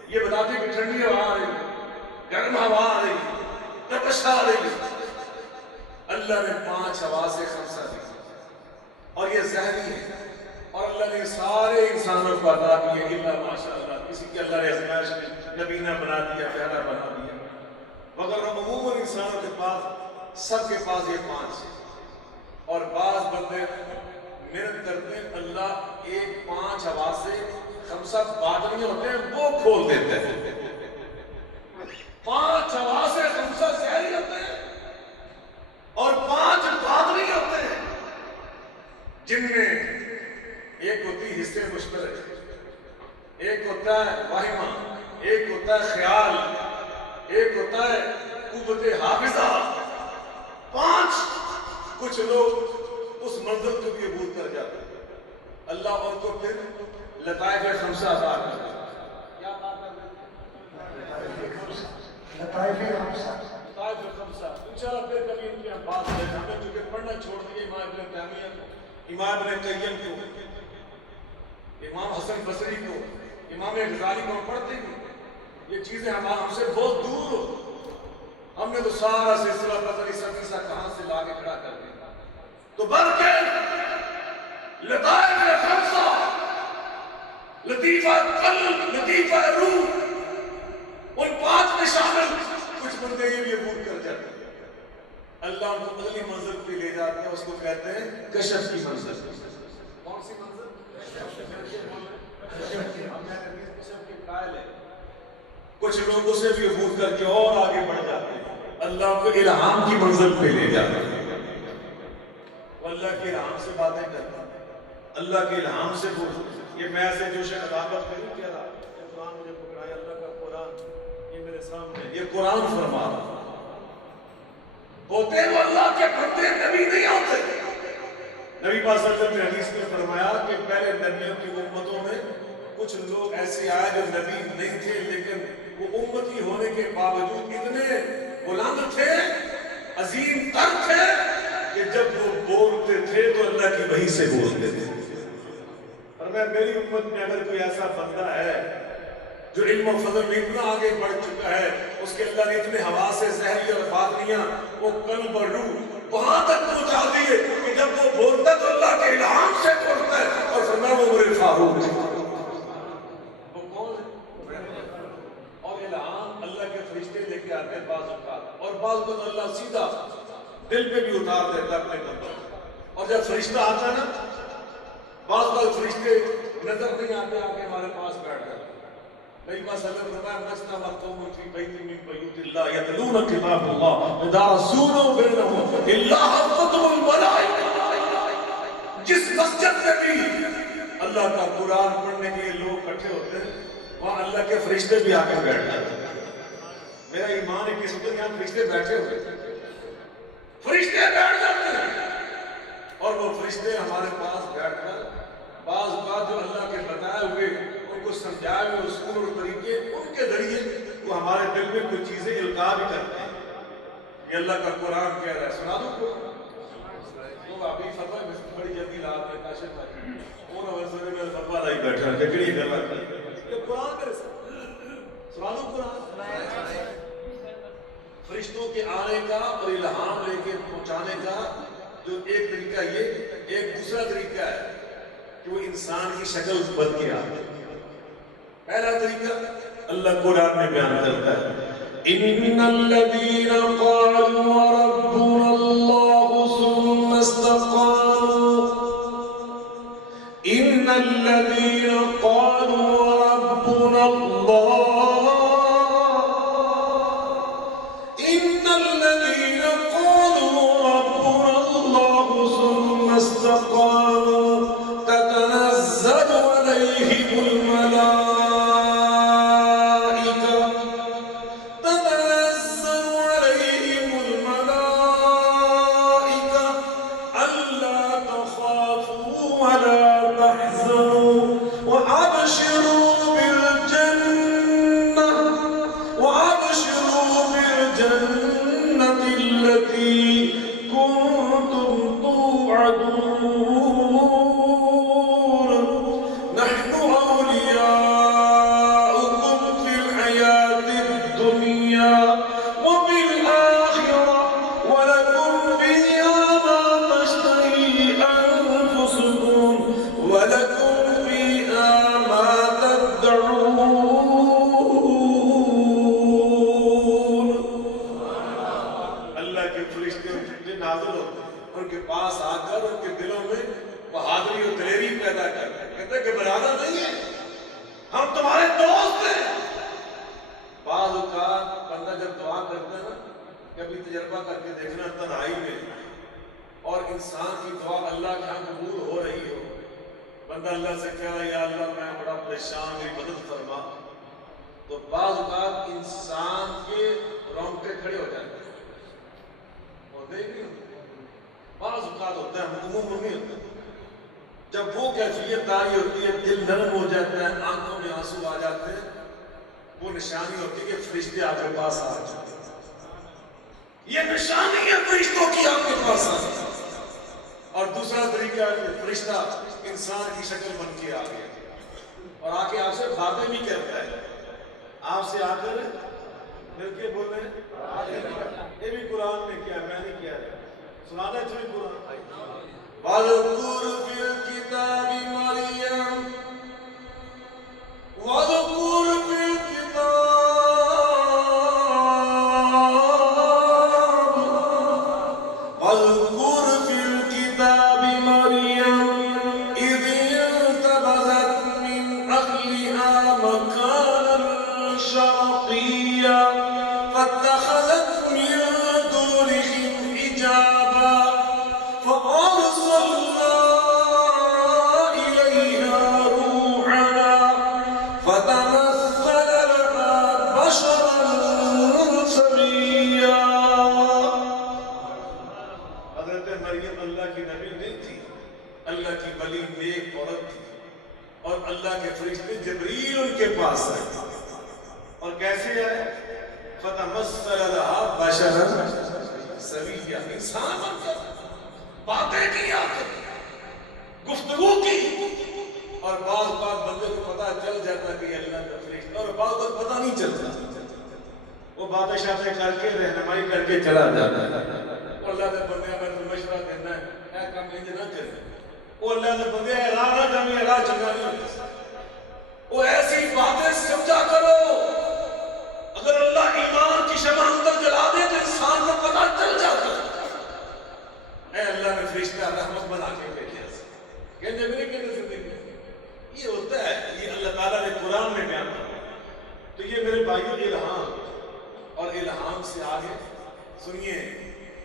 یہ بتاتے کہ ٹھنڈی ہوا آ رہی ہے، گرم ہوا آ رہی ہے، تپش آ رہی ہے۔ اللہ نے 5 حواس سے خمسہ دی اور یہ ذہنی ہے، اور اللہ نے سارے انسانوں کو عطا کیا الا ماشاءاللہ، کسی کے اللہ نے ازمائش میں نبینہ بنا دیا، پیارا بنا دیا، مگر عموماً انسانوں کے پاس، سب کے پاس یہ 5 ہے۔ اور بعض بندے محنت کرتے ہیں، اللہ ایک 5 حواس سے خمسہ باطنی ہوتے ہیں وہ کھول دیتے ہیں۔ 5 حواس سے خمسہ ظاہری ہوتے ہیں اور 5 باطنی ہوتے ہیں، جن میں ایک ہوتی ہے حصے مشترک، ایک ہوتا ہے واہمہ، ایک ہوتا ہے خیال، ایک ہوتا ہے قوت حافظہ۔ 5 کچھ لوگ اس منزل کو بھی عبور کر جاتے ہیں، اللہ ان کو پھر لطائف خمسہ عطا کرتا ہے۔ کیا عطا کرتا ہے؟ لطائف خمسہ۔ لطائف خمسہ انشاءاللہ پھر کبھی ان کی ہم بات کریں۔ ہم نے چونکہ پڑھنا چھوڑ دیا امام ابن تیمیہ کو، امام ابن قیم کو، امام حسن بصری کو، امام غزالی کو ہم پڑھتے ہیں، یہ چیزیں ہم سے بہت دور ہو۔ ہم نے تو سارا سلسلہ پتہ نہیں سب کہاں سے لا کے کھڑا کر دیا۔ تو بلکہ لطائف خمسہ، لطیفہ قلب، لطیفہ روح، ان 5 میں شامل کچھ بندے یہ بھی عبور کر جاتے ہیں۔ اللہ ان کو اگلی منزل پہ لے جاتے ہیں، اس کو کہتے ہیں کشف کی منزل۔ کون سی منزل؟ کشف کے قائل ہے۔ کچھ لوگ اسے بھی عبور کر کے اور آگے بڑھ جاتے ہیں، اللہ کو الہام کی منزل پہ لے جاتے ہیں۔ اللہ کے الہام سے باتیں کرتا ہے، اللہ کے الہام سے بول۔ یہ میں سے جو شاید عدابت میں نہیں کہہ رہا، یہ قرآن مجھے پکڑایا، اللہ کا قرآن یہ میرے سامنے، یہ قرآن فرما رہا ہوتے وہ اللہ کے بندے نبی نہیں ہوتے، نبی پاک صلی اللہ علیہ وسلم نے حدیث میں فرمایا کہ پہلے نبیوں کی امتوں میں کچھ لوگ ایسے آئے جو نبی نہیں تھے لیکن وہ امتی ہونے کے باوجود اتنے بلند تھے، عظیم تر تھے کہ جب وہ بولتے تھے تو اللہ کی وحی سے بولتے تھے۔ فرمایا میری امت میں اگر کوئی ایسا بندہ ہے جو علم و فضل میں اتنا آگے بڑھ چکا ہے، اس کے اللہ نے اتنے حواس سے ظاہری اور باطنیہ وہ قلب اور روح وہاں تک پہنچا دیے کہ جب وہ بولتا تو اللہ کے الہام سے بولتا ہے، اور فرمایا وہ عمر فاروق ہے۔ وہ کون ہے؟ اور الہام اللہ کے فرشتے لے کے آتے ہیں بعض اوقات، اور بعض اوقات اللہ سیدھا دل پہ بھی اتار دیتا ہے اپنے بندوں کو۔ اور جب فرشتہ آتا ہے نا، بعض بعض فرشتے نظر نہیں آتے آگے ہمارے پاس بیٹھ جاتے ہیں۔ نبی پاک صلی اللہ علیہ وسلم فرمایا مجتمع قوم فی بیت من بیوت اللہ یتلون کتاب اللہ یدارسون بینہم الا حفتهم الملائکہ۔ جس مسجد میں بھی اللہ کا قرآن پڑھنے کے لیے لوگ اکٹھے ہوتے ہیں وہاں اللہ کے فرشتے بھی آ کے بیٹھ جاتے ہیں۔ میرا ایمان ہے کہ اس وقت یہاں فرشتے بیٹھے ہوئے ہیں، فرشتے بیٹھ جاتے ہیں، اور وہ فرشتے ہمارے پاس بیٹھ کر بعض بات جو اللہ کے بتائے ہوئے ان کو سمجھائے ہوئے اصول اور طریقے ان کے ذریعے وہ ہمارے دل میں کچھ چیزیں القاء بھی کرتے ہیں۔ یہ اللہ کا قرآن کہہ رہا ہے، سنا دو قرآن۔ تو ابھی فتوہ میں بڑی جلدی رات میں کاشف ہے اور وزیر میں فتوہ لائی بیٹھا ہے جگڑی کر رہا ہے، یہ قرآن کرے سنا دو قرآن۔ فرشتوں کے آنے کا اور الہام لے کے پہنچانے کا جو ایک طریقہ یہ، ایک دوسرا طریقہ ہے کہ وہ انسان کی شکل بن کے آتا ہے۔ پہلا طریقہ اللہ قرآن میں بیان کرتا ہے، ان الذین قالوا ربنا اللہ ثم استقاموا، ان الذین قالوا ربنا اللہ، ان الذین قالوا ربنا اللہ ثم استقاموا تتنزل علیہم الملائکہ اللہ سے کہہ رہا یا اللہ میں بڑا پریشان، میری مدد فرما، تو بعض اوقات انسان کے رونگٹے کھڑے ہو جاتے ہیں، ہوتے ہی نہیں ہوتے، بعض اوقات ہوتا ہے، عموماً نہیں ہوتا۔ جب وہ کیفیت آئی ہوتی ہے، دل نرم ہو جاتا ہے، آنکھوں میں آنسو آ جاتے ہیں، وہ نشانی ہوتی ہے کہ فرشتے آپ کے پاس آ جاتے ہیں۔ یہ نشانی ہے فرشتوں کی آپ کے پاس آ جاتے ہیں۔ اور دوسرا طریقہ ہے کہ فرشتہ انسان کی شکل بن کے آ گیا اور آ کے آپ سے باتیں بھی کرتا ہے، آپ سے آ کر مل کے بول رہے ہیں، یہ بھی قرآن نے کیا، میں نے کیا ہے، سنانا چاہیے قرآن۔ وَاذْكُرْ فِي الْكِتَابِ مَرْيَمَ وَاذْكُرْ فِي الْكِتَابِ فأرسلنا اور اللہ کے فرشتے جبریل ان کے پاس آئے اور کیسے آئے؟ فتمثل لها بشرا سویا، انسان بن کر باتیں کی، آخر گفتگو کی، اور بعض بندے کو پتا چل جاتا کہ اللہ کا فرشتہ، اور بعض کو پتا نہیں چلتا، وہ باتیں شاتیں کر کے رہنمائی کر کے چلا جاتا ہے۔ اللہ کے بندے میں تو مشورہ دینا ہے، اے کام انج نہ کرے، وہ اللہ کے بندے راہ نہ جانے، راہ چنگا نہیں ہوتا، وہ ایسی باتیں سمجھا کرو، اگر اللہ ایمان کی شمع اندر جلا دے تو انسان کو پتا چل جاتا ہے۔ اے اللہ نے فرشتہ رحمت بنا کے بھیجا، کہنے میرے کہنے زندگی یہ ہوتا ہے، یہ اللہ تعالیٰ نے قرآن میں بیان کیا۔ تو یہ میرے بھائیوں الہام، اور الہام سے آگے سنیے،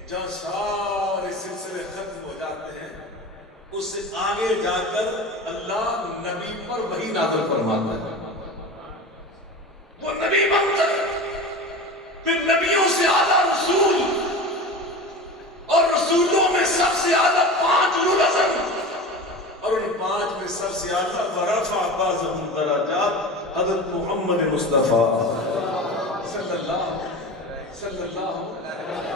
جہاں سارے سلسلے ختم ہو جاتے ہیں اس سے آگے جا کر اللہ نبی پر وحی نازل فرماتا ہے، وہ نبی بنتا ہے، پھر نبیوں سے اعلیٰ رسول، اور رسولوں میں سب سے اعلیٰ 5 اولو العزم، اور ان 5 میں سب سے اعلیٰ ورفع بعضهم درجات حضرت محمد مصطفیٰ صلی اللہ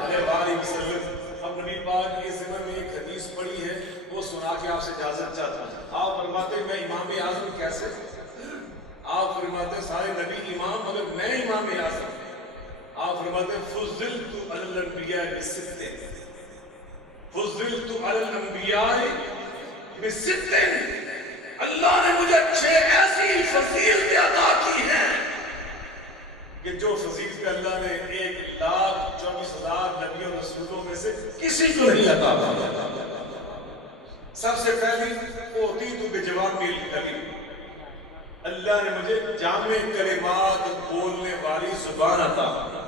علیہ وآلہ وسلم۔ اب نبی پاک کے ذمہ میں ایک حدیث پڑھی ہے، وہ سنا کے آپ سے اجازت چاہتا ہوں۔ آپ فرماتے ہیں میں امام اعظم کیسے؟ آپ فرماتے ہیں سارے نبی امام مگر میں امام اعظم۔ آپ فرماتے ہیں فضلت علی الانبیاء بست، فضلت علی الانبیاء بست، اللہ نے مجھے 6 ایسی فضیلتیں عطا کی ہیں کہ جو فضیلت اللہ نے 1,24,000 نبیوں رسولوں میں سے کسی کو نہیں عطا کیا۔ سب سے پہلی اوتیت بجوامع الکلم، اللہ نے مجھے جامع کلمات بولنے والی زبان عطا کی۔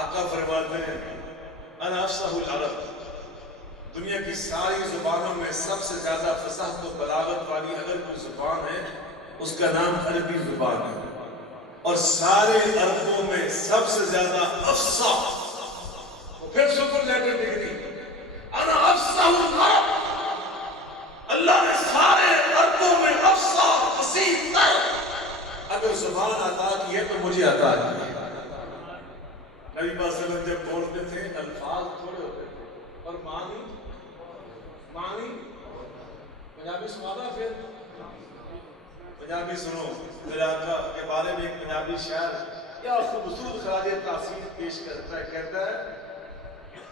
آقا فرماتے ہیں انا افصح العرب، دنیا کی ساری زبانوں میں سب سے زیادہ فصاحت و بلاغت والی اگر کوئی زبان ہے اس کا نام عربی زبان ہے، اور سارے عربوں میں سب سے زیادہ افصح، پھر سپرلیٹو ڈگری، انا افصح العرب، اللہ نے سارے عربوں میں افصح فصیح تر اگر زبان عطا کی ہے تو مجھے عطا کی ہے۔ نبی صلی اللہ علیہ وسلم جب بولتے تھے الفاظ تھوڑے ہوتے تھے اور معنی پنجابی سنادا، پھر پنجابی سنو، میرے آقا کے بارے میں ایک پنجابی شاعر کیا خوبصورت خراج تحسین پیش کرتا ہے، کہتا ہے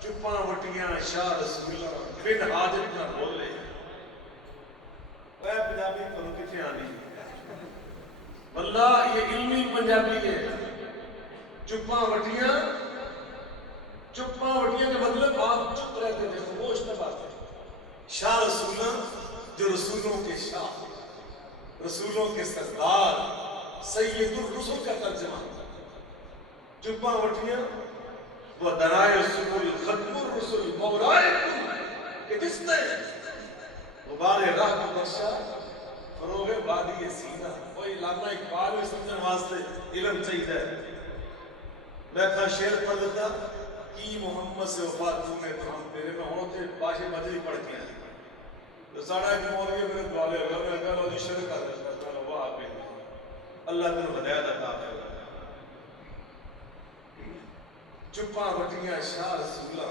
چپاں وٹیاں شاہ رسولہ بن حاجت نہ بولے۔ اے پنجابی کو کتنے آنی، واللہ یہ علمی پنجابی ہے۔ چپاں وٹیاں کا مطلب آپ چپ رہتے تھے، خاموش نہ باتیں۔ شاہ رسولہ جو رسولوں کے شاہ، رسولوں کے سردار، سید الرسل کا ترجمہ۔ چپاں وٹیاں وہ درائے سبل ختم الرسل مولائے کل کہ جس نے غبار راہ کو بخشا فروغ وادی سینہ۔ وہ علامہ اقبال میں سمجھن واسطے علم چاہیے۔ میں اپنا شعر پڑھ دیتا کی محمد سے وفات ہونے تو ہم تیرے میں ہوتے باشے مجری پڑھ کے ہیں تو ساڑھا ایک مولوی میرے دوالے ہوگا، میں کہا لو جی شعر کر دیتا ہے، وہ آپ اللہ تنو ہدایت عطا کرے۔ چپاں وٹیاں شاہ رسولہ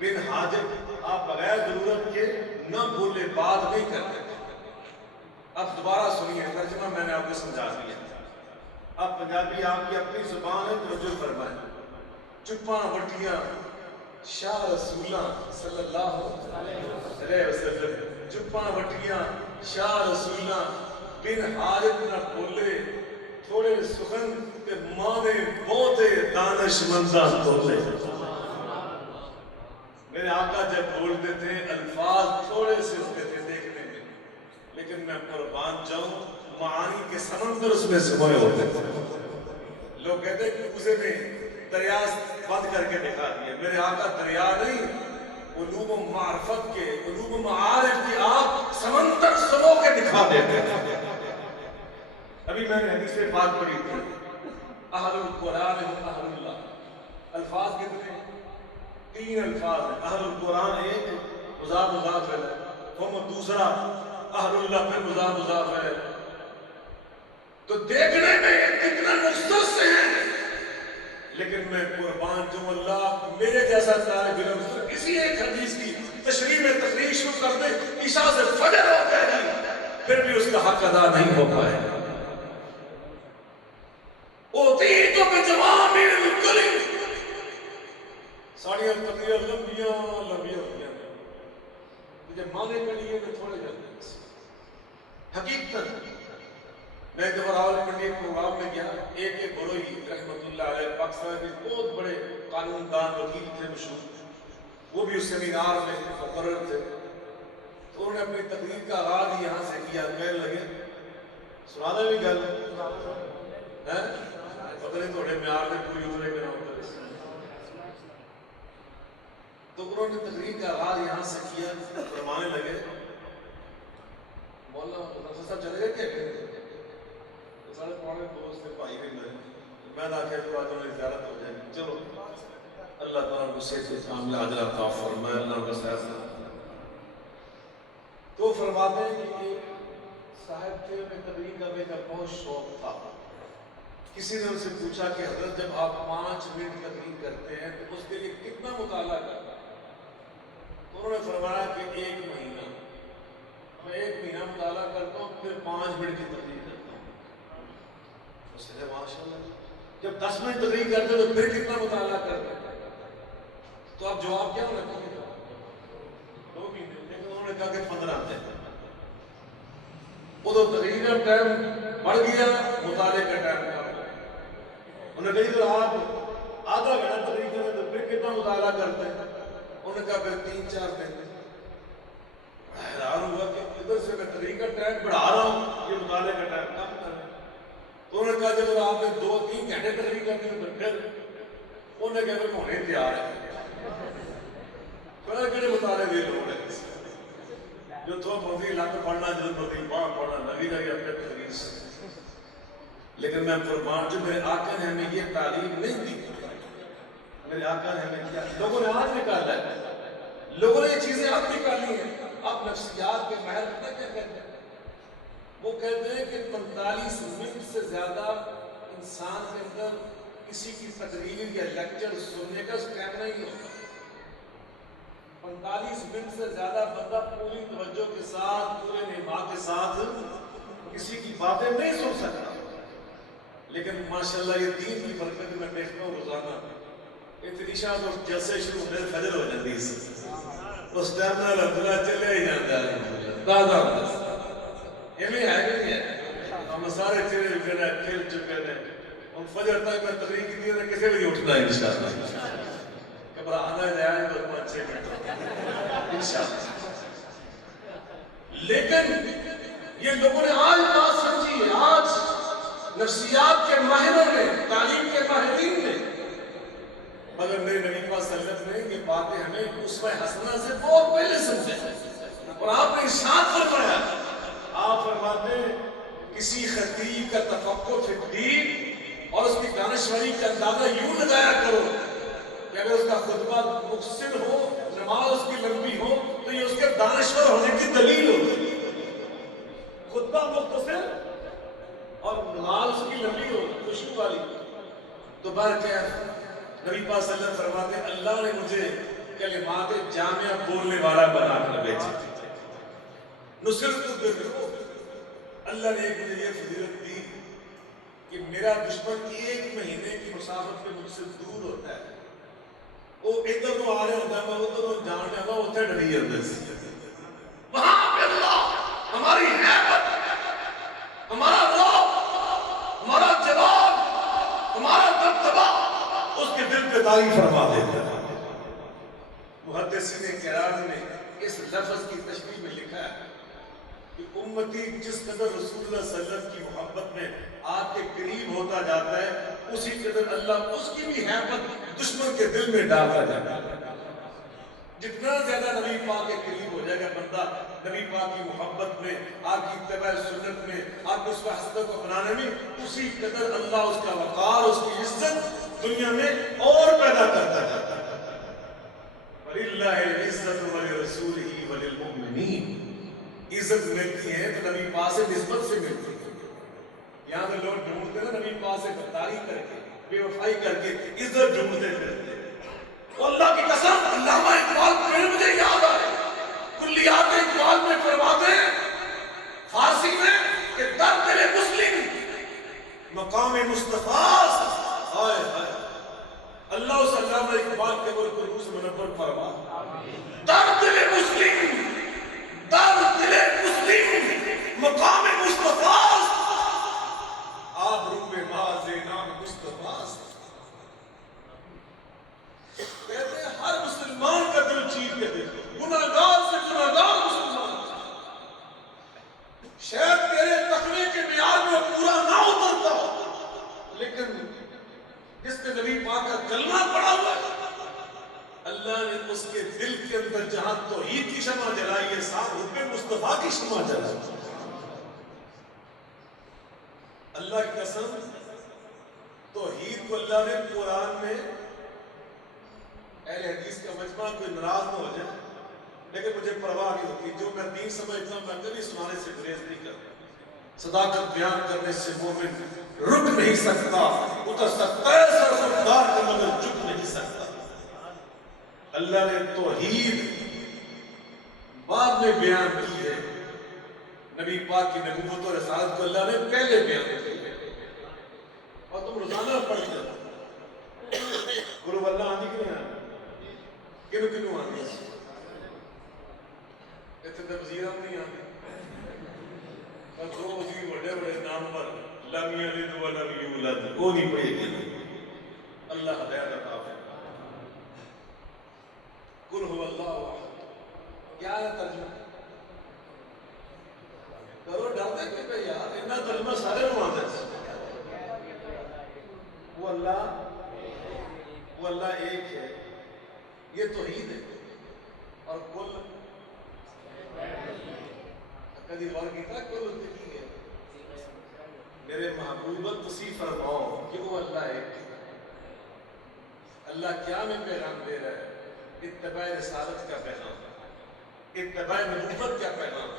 بن حاجت، آپ بغیر ضرورت کے نہ بولے، بات نہیں کرتے۔ اب دوبارہ سنیے، ترجمہ میں نے آپ کو سمجھا دیا۔ اب پنجابی آپ کی اپنی زبان ہے، توجہ فرمائیں۔ چپاں وٹیاں شاہ رسولہ صلی اللہ علیہ وسلم، چپاں وٹیاں شاہ رسولہ بن حاجت نہ بولے، تھوڑے سخن تے مانے بہتے دانش منداں بولے۔ میرے آقا جب بولتے تھے الفاظ تھوڑے سے ہوتے تھے دیکھنے میں، لیکن میں قربان جاؤں معانی کے سمندر اس میں سموئے ہوتے تھے۔ لوگ کہتے ہیں کہ اسے میں دریا بند کر کے دکھا دیا، میرے آقا دریا نہیں، علوم و معرفت کے، علوم و معارف کی آپ سمندر سمو کے دکھا دیتے ہیں۔ ابھی میں نے حدیث پاک پڑھی تھی، اہل القرآن و اہل اللہ، الفاظ کتنے؟ 3 الفاظ ہیں۔ اہل القرآن ایک، مضاف مضاف ہے، ہم دوسرے دوسرا اہل اللہ پہ مضاف ہے. تو دیکھنے میں کتنا مختص سے ہیں، لیکن میں قربان جو اللہ میرے جیسا طالب علم کسی ایک حدیث کی تشریح میں تقریر شروع کر دے، عشاء سے فجر ہو جائے گی، پھر بھی اس کا حق ادا نہیں ہو پائے. اوتیتو بجوامع الکلم، ساڑیاں تقریر لمبیاں ہوتی ہیں، مجھے مانے کے لیے میں تھوڑے جاتے ہیں. حقیقت میں ایک دفعہ راولپنڈی ایک پروگرام میں گیا، ایک بروئی رحمۃ اللہ علیہ پاکستان کے بہت بڑے قانون دان وکیل تھے مشہور، وہ بھی اس سیمینار میں مقرر تھے. تو انہوں نے اپنی تقریر کا آغاز یہاں سے کیا، کہنے لگے سنا دیں بھی گل ہے پتہ نہیں تھوڑے معیار میں پوری اترے کے نام پر. تو انہوں نے تقریر کا آغاز یہاں سے کیا، فرمانے لگے مولانا پروفیسر صاحب چلے گئے کیا سارے پرانے دوست تھے بھائی بھی لگے، میں نہ کہہ تو آج انہیں زیارت ہو جائے گی. چلو اللہ تعالیٰ کو صحت کاملہ عاجلہ عطا فرمائے، اللہ کا خیر. تو فرماتے ہیں کہ ایک صاحب تھے، انہیں تقریر کرنے کا بہت شوق تھا. کسی نے ان سے پوچھا کہ حضرت جب آپ 5 منٹ تقریر کرتے ہیں تو اس کے لیے کتنا مطالعہ کرتے ہیں؟ تو انہوں نے فرمایا کہ 1 مہینہ. میں 1 مہینہ مطالعہ کرتا ہوں، پھر 5 منٹ کی تقریر کرتا ہوں. اس نے ماشاءاللہ جب 10 منٹ تقریر کرتے تو پھر کتنا مطالعہ کرتے ہیں؟ تو آپ جواب کیا ہونا چاہیے؟ 2 مہینے. لیکن انہوں نے کہا کہ 15 دن. وہ تو تقریر کا ٹائم بڑھ گیا، مطالعے کا ٹائم کم. انہوں نے کہا تو آپ آدھا گھنٹہ تقریر کریں تو پھر کتنا مطالعہ کرتے ہیں؟ انہوں نے کہا پھر 3-4 دن. حیران ہوا کہ ادھر سے میں تقریر کا ٹائم بڑھا رہا ہوں، یہ مطالعے کا ٹائم کم کر رہا ہوں. تو انہوں نے کہا جب آپ نے 2-3 گھنٹے تقریر کرنی ہے تو پھر انہوں نے کہا کہ ہونے تیار ہے. کہڑے مطالعے کی لوڑ ہے جو تو بہت لت پڑھنا جو بہت باہ پڑھنا لگی جائے اپنے تقریر سے. لیکن میں قربان جو میرے آقا نے ہمیں یہ تعلیم نہیں دی. میرے آقا نے ہمیں کیا لوگوں نے آج نکالا ہے، لوگوں نے یہ چیزیں اب نکالی ہیں. اب نفسیات کے ماہر پتہ کیا کہتے ہیں؟ وہ کہتے ہیں کہ 45 منٹ سے زیادہ انسان کے اندر کسی کی تقریر یا لیکچر سننے کا اسٹیمنا ہی ہوتا. 45 منٹ سے زیادہ بندہ پوری توجہ کے ساتھ پورے نما کے ساتھ کسی کی باتیں نہیں سن سکتا. لیکن ماشاءاللہ یہ دین کی برکت میں دیکھتا ہوں روزانہ اتنی شاد اور جلسے شروع ہونے فجر ہو جاتی ہے، اس ٹائم میں الحمدللہ چلے ہی جاتا ہے. دادا یہ بھی ہے کہ نہیں ہے؟ ہم سارے چلے چکے ہیں، کھیل چکے ہیں. ہم فجر تک میں تقریر کی تھی کسی بھی اٹھنا ہے انشاءاللہ. گھبرانا جائے تو 5-6 منٹ انشاءاللہ. لیکن یہ لوگوں نے آج بات سمجھی ہے. آج نفسیات کے ماہروں نے، تعلیم کے ماہرین نے، مگر میرے نبی پاک صلی اللہ علیہ وسلم نے یہ باتیں ہمیں اسوہ حسنہ سے بہت پہلے سمجھے. اور آپ نے ارشاد فرمایا، آپ فرماتے ہیں کسی خطیب کا تفقہ فی الدین اور اس کی دانشوری کا اندازہ یوں لگایا کرو کہ اگر اس کا خطبہ مختصر ہو، نماز اس کی لمبی ہو تو یہ اس کے دانشور ہونے کی دلیل ہوگی. خطبہ مختصر اور نماز اس کی لمبی ہو، خوشبو والی. تو برکہ نبی پاک صلی اللہ علیہ وسلم فرماتے ہیں اللہ نے مجھے کلمات جامعہ بولنے والا بنا کر بھیجا. نصرت بالرعب، اللہ نے مجھے یہ فضیلت دی کہ میرا دشمن 1 مہینے کی مسافت پہ مجھ سے دور ہوتا ہے. وہ ادھر تو آ رہے ہوتا ہے، میں ادھر جان رہا ہوں، اتنے ڈری ہوتے ہیں. وہاں پہ اللہ ہماری حیبت، ہمارا روب، ہمارا جلال، ہمارا دبدبہ اس کے دل پہ تعریف فرما دیتا ہے. محدثین کرام نے اس لفظ کی تشریح میں لکھا ہے کہ امتی جس قدر رسول اللہ صلی اللہ علیہ وسلم کی محبت میں آپ کے قریب ہوتا جاتا ہے، اسی قدر اللہ اس کی بھی حیبت دشمن کے دل میں ڈالتا جاتا ہے. جتنا زیادہ نبی پاک کے قریب ہو جائے گا بندہ نبی پاک کی محبت میں، آپ کی اتباع سنت میں، آپ کو اس کا حسد کو اپنانے میں، اسی قدر اللہ اس کا وقار، اس کی عزت دنیا میں اور پیدا کرتا جاتا ہے. وَلِلَّهِ الْعِزَّةُ وَلِرَسُولِهِ وَلِلْمُؤْمِنِينَ. عزت ملتی ہے تو نبی پاک سے نسبت سے ملتی ہے. یہاں تو لوگ ڈھونڈتے ہیں نبی پاک سے غداری کر کے بے وفائی کر کے عزت ڈھونڈتے پھرتے ہیں. اللہ کی قسم علامہ اقبال پھر مجھے یاد آئے کلیات اقبال میں فرماتے ہیں فارسی میں کہ در دل مسلم مقام مصطفیٰ. ہائے ہائے اللہ اس علامہ اقبال کے قبر کو روح سے منور فرما. در دل مسلم مقام مصطفیٰ آپ روح باز نام مصطفیٰ. کہتے ہیں ہر مسلمان کا دل چیر کے دیکھو گناہگار سے گناہگار مسلمان شاید تیرے تقوی کے معیار میں پورا نہ اترتا ہو لیکن جس نے نبی پاک کا کلمہ پڑھا ہوا ہے اللہ نے اس کے دل کے اندر جہاں توحید کی شمع جلائی ہے ساتھ حب مصطفیٰ کی شمع جلائی. اللہ کی قسم توحید کو اللہ نے قرآن میں اہل حدیث کا مجمع کوئی ناراض نہ ہو جائے لیکن مجھے پرواہ نہیں ہوتی جو میں دین سمجھتا ہوں میں کبھی سنانے سے گریز نہیں کرتا. صداقت بیان کرنے سے مومن رک نہیں سکتا اتر سکتا ہے سرسبدار کا مگر جھک نہیں سکتا. اللہ نے توحید بعد میں بیان کی ہے. نبی پاک کی نبوت اور رسالت کو اللہ نے پہلے بیان کی ہے اور تم روزانہ پڑھتے ہو. قلوب اللہ آنی کی نہیں آنی کنو کنو آنی اتنے وزیران نہیں آنی اور دو وزیر بڑے بڑے نام پر لم یلد ولم یولد وہ نہیں پڑھے گی. اللہ ہدایت عطا فرمائے. قل هو اللہ احد کیا ہے ترجمہ کرو ڈرتے کہ بھئی یار اتنا ترجمہ سارے لوگ آتے ہیں. وہ اللہ ایک ہے یہ توحید ہے اور کل کدی غور کیتا کل اتنی ہے میرے محبوبت تصیح فرماؤ کہ وہ اللہ ایک ہے. اللہ کیا میں پیغام دے رہا ہے اتباع رسالت کا پیغام اتباع نبوت کا پیغام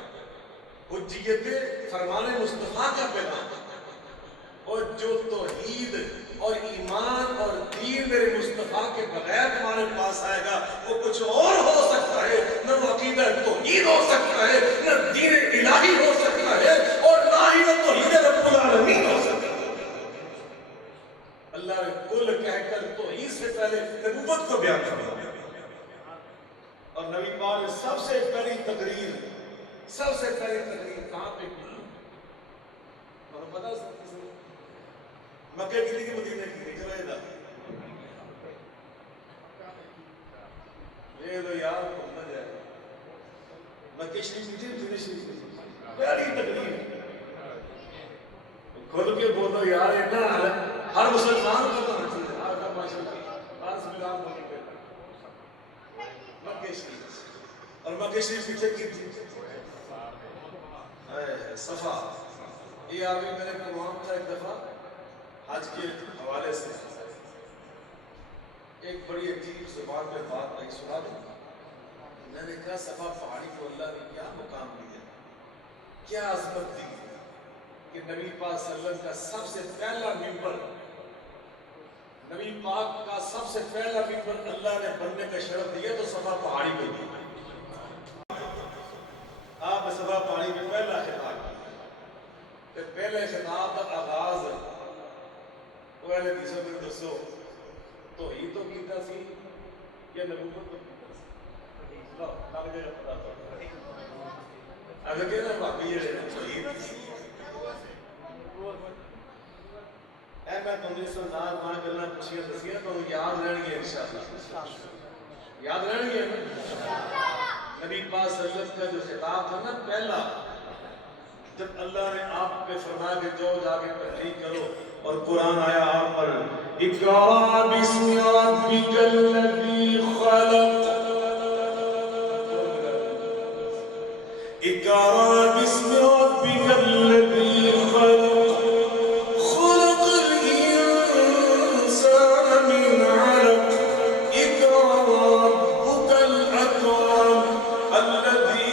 حجیت فرمان مصطفیٰ کا پیغام اور جو توحید اور ایمان اور دین میرے مصطفیٰ کے بغیر تمہارے پاس آئے گا وہ کچھ اور ہو سکتا ہے. نہ وہ عقیدہ توحید ہو سکتا ہے نہ دین الہی ہو سکتا ہے اور نہ ہی وہ توحید رب العالمین ہو سکتا ہے. اللہ نے کل کہہ کر توحید سے پہلے نبوت کو بیان کرا اور نبی پاک نے سب سے پہلی تقریر کہاں پہ کی اور پتا مکہ کی کہ مدینہ کی چلے دا یہ لو یار بھولنا جائے مکہ شریف کی مدینہ شریف پہلی تقریر کھل کے بولو یار اتنا ہر مسلمان کو تو ہر چیز ہے ہر ماشاءاللہ ہر سبیلان بولنے کے مکہ شریف اور مکہ شریف پیچھے کی تھی صفا. یہ آگے میں نے پروگرام تھا ایک دفعہ حج کے حوالے سے ایک بڑی عجیب زبان میں بات نہیں سنا دوں. میں نے کہا صفا پہاڑی کو اللہ نے کیا مقام دیا کیا عظمت دی کہ نبی پاک صلی اللہ علیہ وسلم کا سب سے پہلا ممبر نبی پاک کا سب سے پہلا ممبر اللہ نے بننے کا شرف دیا تو صفا پہاڑی کو دیا. آپ نے صفا پہاڑی میں پہلا خطاب کیا پہلے خطاب کا آغاز وہ اہل حدیثوں میں دسو توحید تو کیتا سی یا نبوت تو کیتا سی لو لگ جائے پتا تو اگر کہنا باقی ہے توحید اے میں تمہیں سنزاد ماں کرنا پوچھیے دسیاں تو یاد رہن گے انشاءاللہ یاد رہن گے نبی پاک صلی اللہ علیہ وسلم کا جو خطاب تھا نا پہلا جب اللہ نے آپ پہ فرمایا کہ جو جا کے تحقیق کرو اور قرآن آیا آپ پر اقرأ باسم ربک الذی خلق اقرأ باسم ربک الذی خلق خلق الانسان من علق اقرأ ربک الاکرم الذی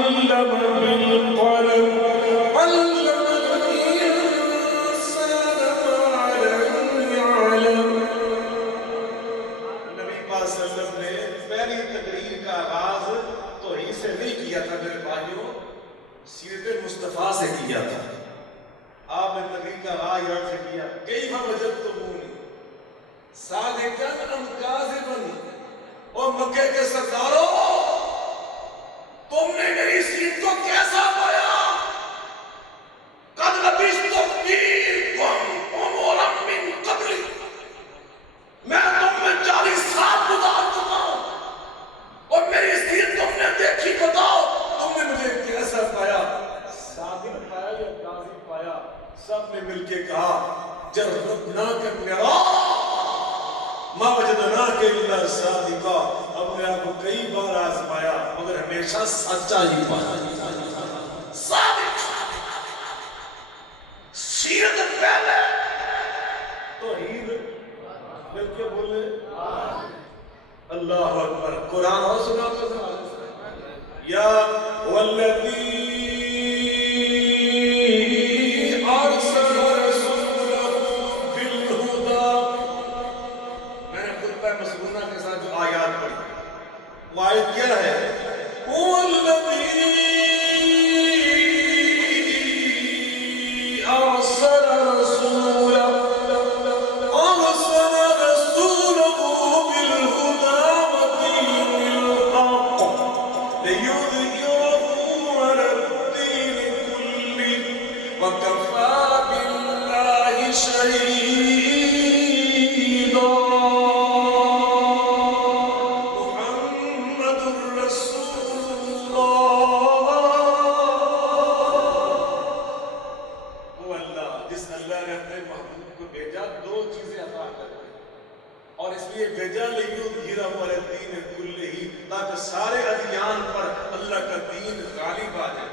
علم بالقلم علم الإنسان ما لم يعلم. نبی پاک صلی اللہ علیہ وسلم نے پہلی تقریر کا آغاز توحید سے نہیں کیا تھا میرے بھائیوں، سیرت مصطفیٰ سے کیا تھا. آپ نے تقریر کا آغاز یہاں سے کیا، کیف وجدتمونی صادقا ام کاذبا. اور مکے کے سرداروں، تم نے میری سیرت کو کیسا پایا؟ قد لبثت فیکم عمرا من قبلی، میں تم میں 40 سال گزار چکا ہوں اور میری سیرت تم نے دیکھی. بتاؤ تم نے مجھے کیسا پایا؟ صادق پایا یا کاذب پایا؟ سب نے مل کے کہا جربناک میرا ما وجدناک الا صادقا. اپنے آپ کو کئی بار آزمایا مگر ہمیشہ سچا ہی پایا. صادق سیرت پہلے توحید مل کے بولے اللہ اکبر. قرآن اور سنا تو یا والذی ارسل رسولہ بالہدی. میں نے خطبہ مسعودہ کے ساتھ جو آیات پڑھی وہ آیت کیا ہے؟ والذی ارسل رسولہ تاکہ سارے ادیان پر اللہ کا دین غالب آ جائے.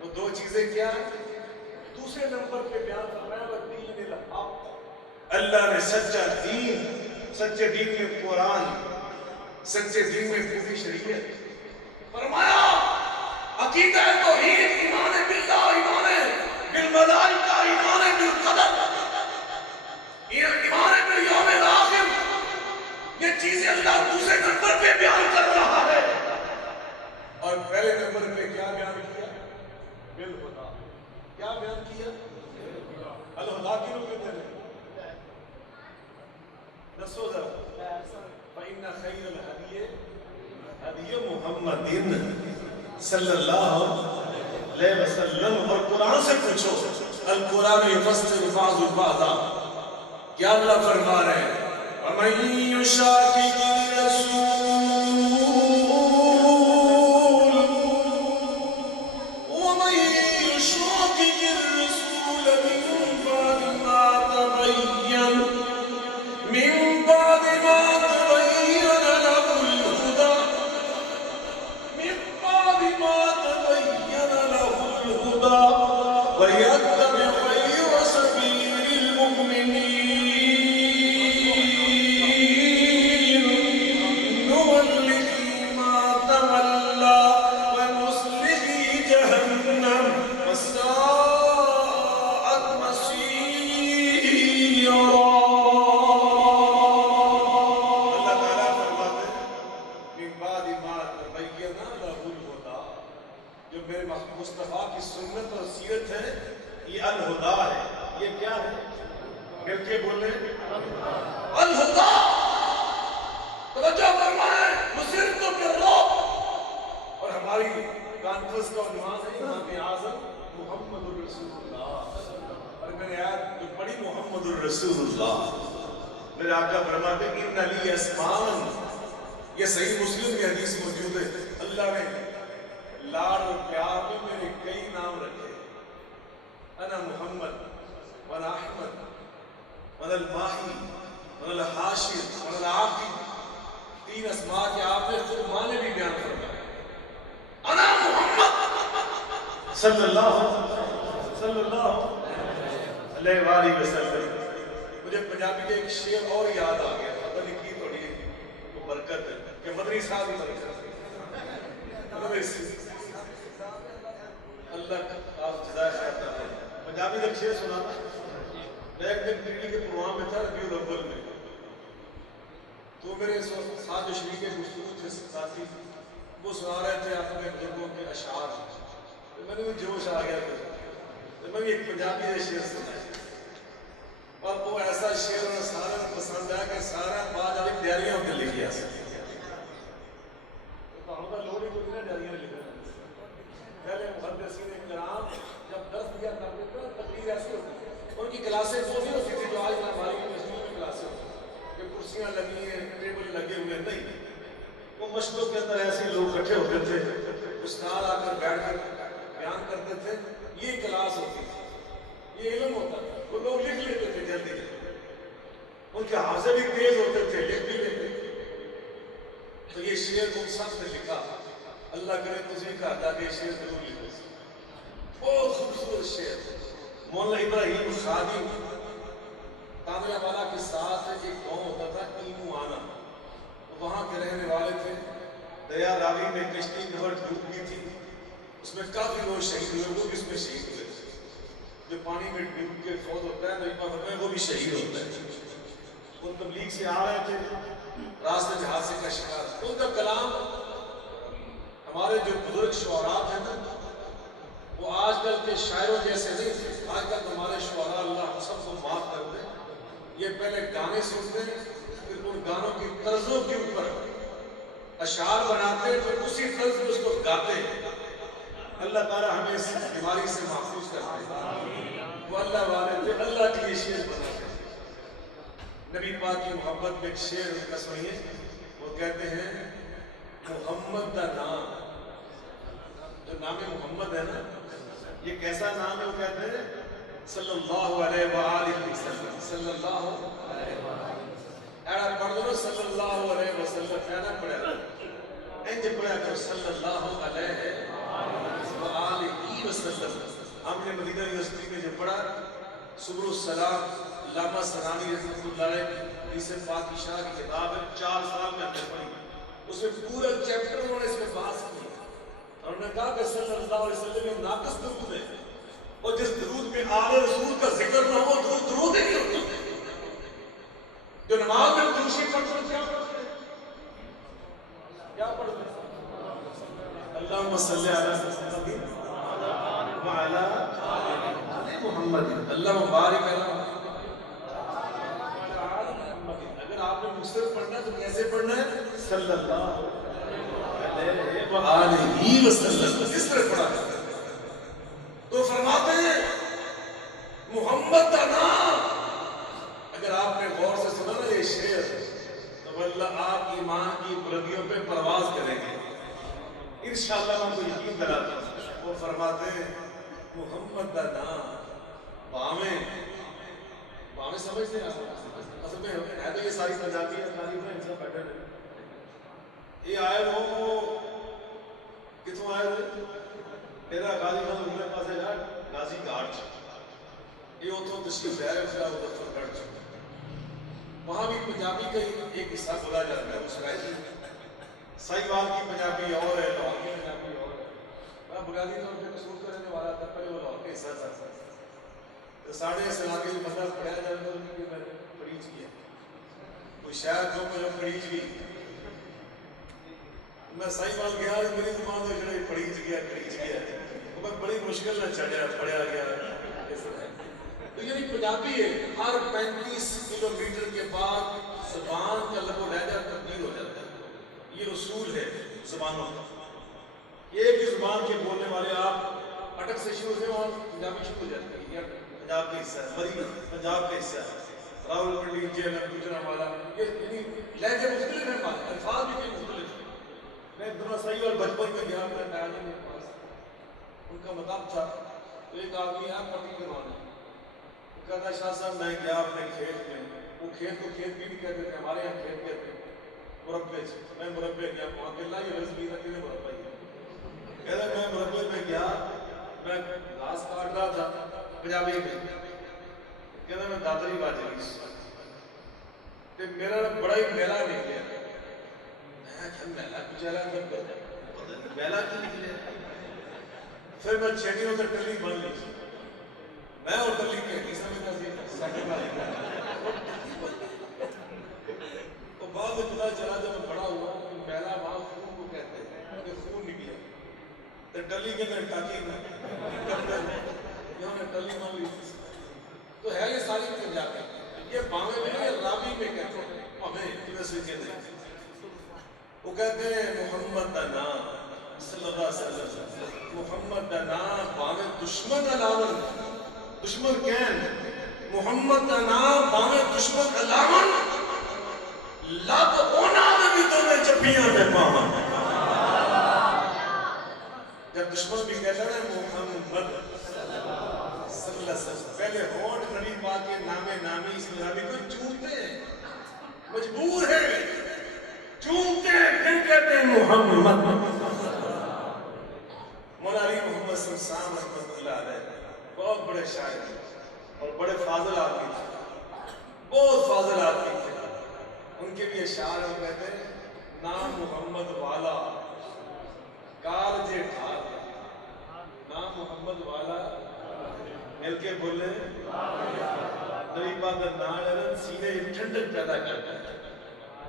وہ دو چیزیں کیا ہیں؟ دوسرے نمبر پہ بیان فرمایا والدین الحق. اللہ نے سچا دین، سچے دین میں قرآن، سچے دین میں پوری شریعت فرمایا. عقیدہ توحید، ایمان باللہ، ایمان بالملائکہ، ایمان بالقدر، ایمان بالیوم الآخر، یہ چیزیں اللہ دوسرے نمبر پہ بیان کر رہا ہے. اور پہلے نمبر پہ کیا بیان کیا؟ بالہدی. کیا بیان کیا؟ الہدی کیوں کہتے ہیں؟ دسو ذرا. فإن خیر الہدی ہدی محمد صلی اللہ علیہ وسلم. اور قرآن سے پوچھو القرآن یفسر بعض بعضا. کیا اللہ فرما رہے ہیں؟ وَمَن يُشَاقِقِ الرَّسُولَ وَمَن يُشَاقِقِ الرَّسُولَ مِن بَعْدِ مَا تَبَيَّنَ لَهُ الْهُدَى وَيَتَّبِعْ غَيْرَ سَبِيلِ الْمُؤْمِنِينَ نُوَلِّهِ مَا تَوَلَّى وَنُصْلِهِ جَهَنَّمَ وَسَاءَتْ مَصِيرًا. اللہ تعالیٰ فرماتے ہیں من بعد ما تبین له الهدى. جو میرے مصطفیٰ کی سنت اور سیرت ہے یہ الہدیٰ ہے. یہ کیا ہے؟ مل کے بولیں الہدیٰ. توجہ فرمائیں. مسرت بالرعب. اور ہماری کانفرنس کا عنوان ہے امام اعظم محمد الرسول اللہ. اور میں نے آیت جو پڑھی محمد الرسول اللہ، میرے آقا فرماتے ہیں ان علی اسمان. یہ صحیح مسلم کی حدیث موجود ہے. اللہ نے لاڑ اور پیار میں میرے کئی نام رکھے. انا محمد وانا احمد وانا الماحی وانا الحاشر وانا العاقب. 3 اسماء کے آپ نے خود ماں نے بھی بیان فرمایا. انا محمد صلی اللہ علیہ وآلہ وسلم. مجھے پنجابی کے ایک شعر اور یاد آ گیا. پتہ نہیں کی تھوڑی برکت ہے کہ مدنی صاحب ہی شعر سنانا. میں ایک دن ٹی وی کے پروگرام میں تھا ربیع الاول میں, تو میرے ساتھ جو شریک گفتگو تھے ساتھی, وہ سنا رہے تھے اپنے بزرگوں کے اشعار. تو میں نے بھی جوش آ گیا تو میں بھی ایک پنجابی کا شعر سنایا, اور وہ ایسا شعر انہیں سارے پسند آیا کہ سارا بعد والی تیاریاں ہوتے لکھ گیا. تو ہم کا لوڑ ہی کوئی نہ ڈیاریاں لکھا. پہلے محدثین کرام جب درس دیا کرتے تھے تقریر ایسی ہوتی تھی, ان کی کلاسیں وہ نہیں ہوتی تھی جو آج ہماری یونیورسٹیوں میں کلاسیں ہوتی ہیں کہ کرسیاں لگی ہیں, ٹیبل لگے ہوئے. نہیں, وہ مشقوں کے اندر ایسے لوگ اکٹھے ہوتے تھے, استاد آ کر بیٹھ کر بیان کرتے تھے. یہ کلاس ہوتی تھی, یہ علم ہوتا تھا. وہ لوگ لکھ لیتے تھے جلدی جلدی, ان کے حافظے بھی تیز ہوتے تھے, لکھ بھی لیتے تھے. تو یہ شعر ان سب نے لکھا. اللہ کرے تجھے کہا تھا کہ یہ شعر ضرور لکھو. بہت خوبصورت شعر. مولانا ابراہیم خادم تانگلہ والا کے ساتھ ایک گاؤں ہوتا تھا ایمو آنا, وہاں کے رہنے والے تھے. دریا راوی میں کشتی ڈوب گئی تھی, اس میں کافی لوگ شہید ہوئے. وہ بھی اس میں شہید ہوئے. جو پانی میں ڈوب کے فوت ہوتا ہے نا, وہ بھی شہید ہوتا ہے. وہ تبلیغ سے آ رہے تھے, راستے میں حادثے کا شکار. ان کا کلام ہمارے جو بزرگ شعراء ہیں نا, وہ آج کل کے شاعروں جیسے نہیں تھے. آج کل ہمارے شعراء اللہ ہم سب کو معاف کر دیں, یہ پہلے گانے سنتے ہیں, پھر ان گانوں کی طرزوں کے اوپر اشعار بناتے ہیں, پھر اسی طرز میں اس کو گاتے ہیں. اللہ تعالیٰ ہمیں اس بیماری سے محفوظ کرتے ہیں. وہ اللہ والے تھے, اللہ کے لیے شعر بناتے ہیں. نبی پاک کی محبت میں ایک شعر ان کا سنیے. وہ کہتے ہیں محمد کا نام, جو نام محمد ہے نا, یہ کیسا نام ہے؟ وہ کہتے ہیں صلی اللہ علیہ وآلہ وسلم. صلی اللہ علیہ وآلہ, ایڑا پڑھ دو نا صلی اللہ علیہ وسلم, ایڑا پڑھا انج پڑھا کرو صلی اللہ علیہ وآلہ وسلم. ہم نے مدینہ یونیورسٹی میں جو پڑھا, صبر السلام علامہ سنانی رحمۃ اللہ علیہ کی سے پاک شاہ کی کتاب ہے, 4 سال میں ہم نے پڑھی. اس میں پورا چیپٹر انہوں نے اس میں بحث کی, اور انہوں نے کہا کہ صلی اللہ علیہ وسلم یہ ناقص درود ہے, اور جس درود میں آل رسول کا ذکر نہ ہو درود ہی نہیں ہوتا. جو نماز میں دوسری پڑھتے ہیں کیا پڑھتے ہیں, کیا پڑھتے ہیں؟ اللہم صلی علی محمد وعلی آل محمد, اللہم بارک علی محمد. اگر آپ نے مصرف پڑھنا ہے تو کیسے پڑھنا ہے؟ صلی اللہ علیہ وآلہ وسلم, اس طرح پڑھا ہے. تو فرماتے ہیں محمد کا نام. اگر آپ نے غور سے سنا نا یہ شعر, تو اللہ آپ ایمان کی بلندیوں پہ پرواز کریں گے انشاءاللہ. میں کو یقین دلاتا ہوں. وہ فرماتے ہیں محمد کا نام, بامیں سمجھتے ہیں اصل میں ہے تو یہ ساری پنجابی تعلیم ہے, ان سے بیٹھے ہیں. یہ آئے وہ کتوں آئے ہوئے, میرا غازی خان اگلے پاس ہے غازی گھاٹ, یہ اتوں تشریف لے رہے تھے مظفر گڑھ. وہاں بھی پنجابی کا ایک حصہ بولا جاتا ہے. اس سائیوال کی پنجابی اور ہے, لاہور کی پنجابی اور ہے. میں بنیادی طور پہ قصور کا رہنے والا تھا, پہلے وہ لاہور کا حصہ تھا. تو ساڑھے اس علاقے میں مطلب پڑھایا جاتا ہے کہ میں نے پڑھیج کیا کوئی شاید جو میں پڑھیج بھی. میں سائیوال گیا تو میری زبان میں جو پڑھیج گیا تو میں بڑی مشکل نہ چڑھا پڑھیا گیا. تو یعنی پنجابی ہے, ہر 35 کلومیٹر کے بعد زبان کا لب و لہجہ تبدیل ہو جاتا ہے. یہ اصول ہے زبانوں کا. ایک بھی زبان کے بولنے والے آپ اٹک سے شروع ہوتے ہیں اور پنجابی شروع ہو جاتے ہیں. یہ پنجاب کا حصہ ہے, مری پنجاب کا حصہ ہے, راول پنڈی, جیل, گجرانوالا, یہ یعنی لہجے مختلف ہیں, الفاظ بھی کئی مختلف ہیں. میں ایک دفعہ سائیوال بچپن میں گیا, میں ناجی میرے پاس, ان کا مطلب تھا. تو ایک آدمی آپ پٹی کروانا, وہ کہتا شاہ صاحب میں گیا اپنے کھیت میں. وہ کھیت کو کھیت بھی نہیں کہتے تھے, ہمارے یہاں کھیت کہتے ہیں مربے سے. میں مربے گیا, وہاں کہ اللہ یہ رزق بھی رکھے نے مربع ہی. کہتا میں مربے میں گیا, میں گھاس کاٹ رہا تھا پنجابی میں. کہتا میں دادری باجری تے میرا بڑا ہی میلا نکلیا. میں میلا کچیلا کب کرتا, میلا کیوں نکلیا؟ پھر میں چھٹیوں سے ٹلی بن لی. میں اور تبلیغ کے حدیث میں تو بعد میں پتا چلا جب میں بڑا ہوا کہ پہلا وہاں خون کو کہتے ہیں کہ خون نکلا تو ٹلی کے اندر ٹاکی یہاں نے ٹلی مانگی تو ہے یہ ساری پنجابی یہ بانگے میں نہیں راوی میں کہتے ہیں ہمیں یونیورسٹی کے اندر وہ کہتے ہیں محمد دا نام صلی اللہ علیہ وسلم محمد دا نام باوے دشمن علاون دشمن کہن محمد دا نام باوے دشمن علاون لب اونا میں بھی تو میں جبیاں میں پاواں جب دشمن بھی کہتا ہے محمد صلی اللہ علیہ وسلم پہلے ہونٹ نبی پاک کے نامی اس میں نبی کو چومتے ہیں مجبور ہے چومتے ہیں پھر کہتے ہیں محمد مولا علی محمد صلی اللہ رحمۃ اللہ علیہ بہت بڑے شاعر اور بڑے فاضل آدمی تھے بہت فاضل آدمی تھے ان کے بھی اشعار وہ کہتے ہیں نام محمد والا کار جے ٹھار نام محمد والا مل کے بولے نبی پاک کا نام سینے ٹھنڈک پیدا کرتا ہے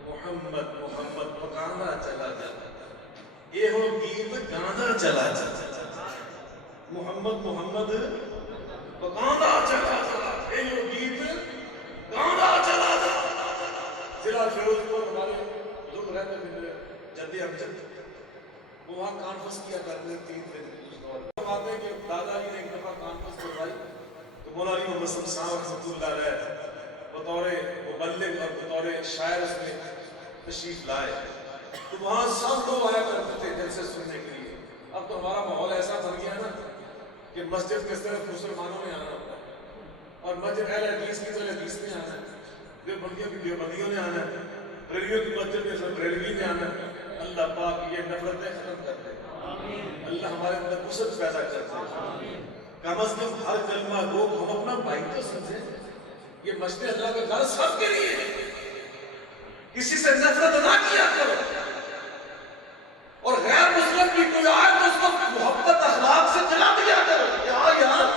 محمد محمد پکانا چلا جاتا یہ ہو گیت گانا چلا جاتا محمد محمد پکانا چلا جاتا یہ ہو گیت گانا چلا جاتا ضلع فیروز پور ہمارے لوگ رہتے تھے جدی امجد وہ وہاں کانفرنس کیا کرتے 3 دن اس دور بات ہے کہ دادا جی نے ایک دفعہ کانفرنس کروائی تو مولا علی محمد صلی اللہ رحمۃ اللہ علیہ بطور مبلغ اور بطور شاعر اس میں تشریف لائے تو وہاں سب لوگ آیا کرتے تھے جلسے سننے کے لیے اب تو ہمارا ماحول ایسا بن گیا نا کہ مسجد کس طرح مسلمانوں میں آنا ہوتا ہے اور مسجد اہل حدیث کی طرح حدیث میں آنا ہے دیوبندیوں کی دیوبندیوں نے آنا ہے ریلیوں کی مسجد میں سب ریلوی نے آنا ہے اللہ پاک یہ نفرتیں ختم کر دے اللہ ہمارے اندر وسعت پیدا کر دے کم از کم ہر کلمہ گو ہم اپنا بھائی تو سمجھیں یہ مسجد اللہ کا گھر سب کے لیے کسی سے نفرت نہ کیا کرو اور غیر مسلم کی کوئی آئے تو اس کو محبت اخلاق سے جلا دیا کرو یہاں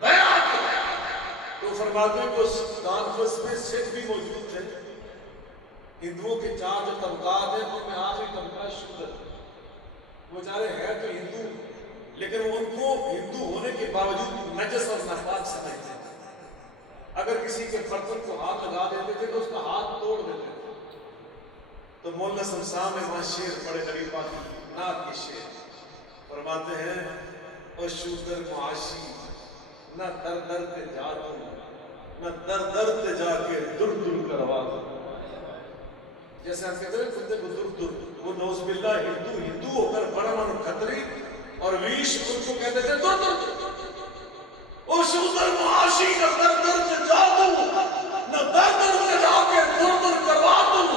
بیعت تو فرماتے ہیں کہ اس کانفرنس میں سکھ بھی موجود تھے ہندوؤں کے 4 جو طبقات ہیں ان میں آخری طبقہ شودر وہ بیچارے ہیں تو ہندو لیکن ان کو ہندو ہونے کے باوجود نجس اور ناپاک سمجھتے ہیں اگر کسی کے برتن کو ہاتھ لگا دیتے تھے تو اس کا ہاتھ توڑ دیتے تھے تو مولانا شمسان میں وہاں شعر بڑے نبی پاک نعت کے شعر فرماتے ہیں اور شودر معاشی نہ در در تے جا دوں نہ در در تے جا کے در در کروا دوں جیسے ہم کہتے ہیں بندے کو در در وہ نوز باللہ ہندو ہو کر بڑا من خطری اور ویش ان کو کہتے تھے در در او شودر معاشی نہ در در تے جا دوں نہ در در تے جا کے در در کروا دوں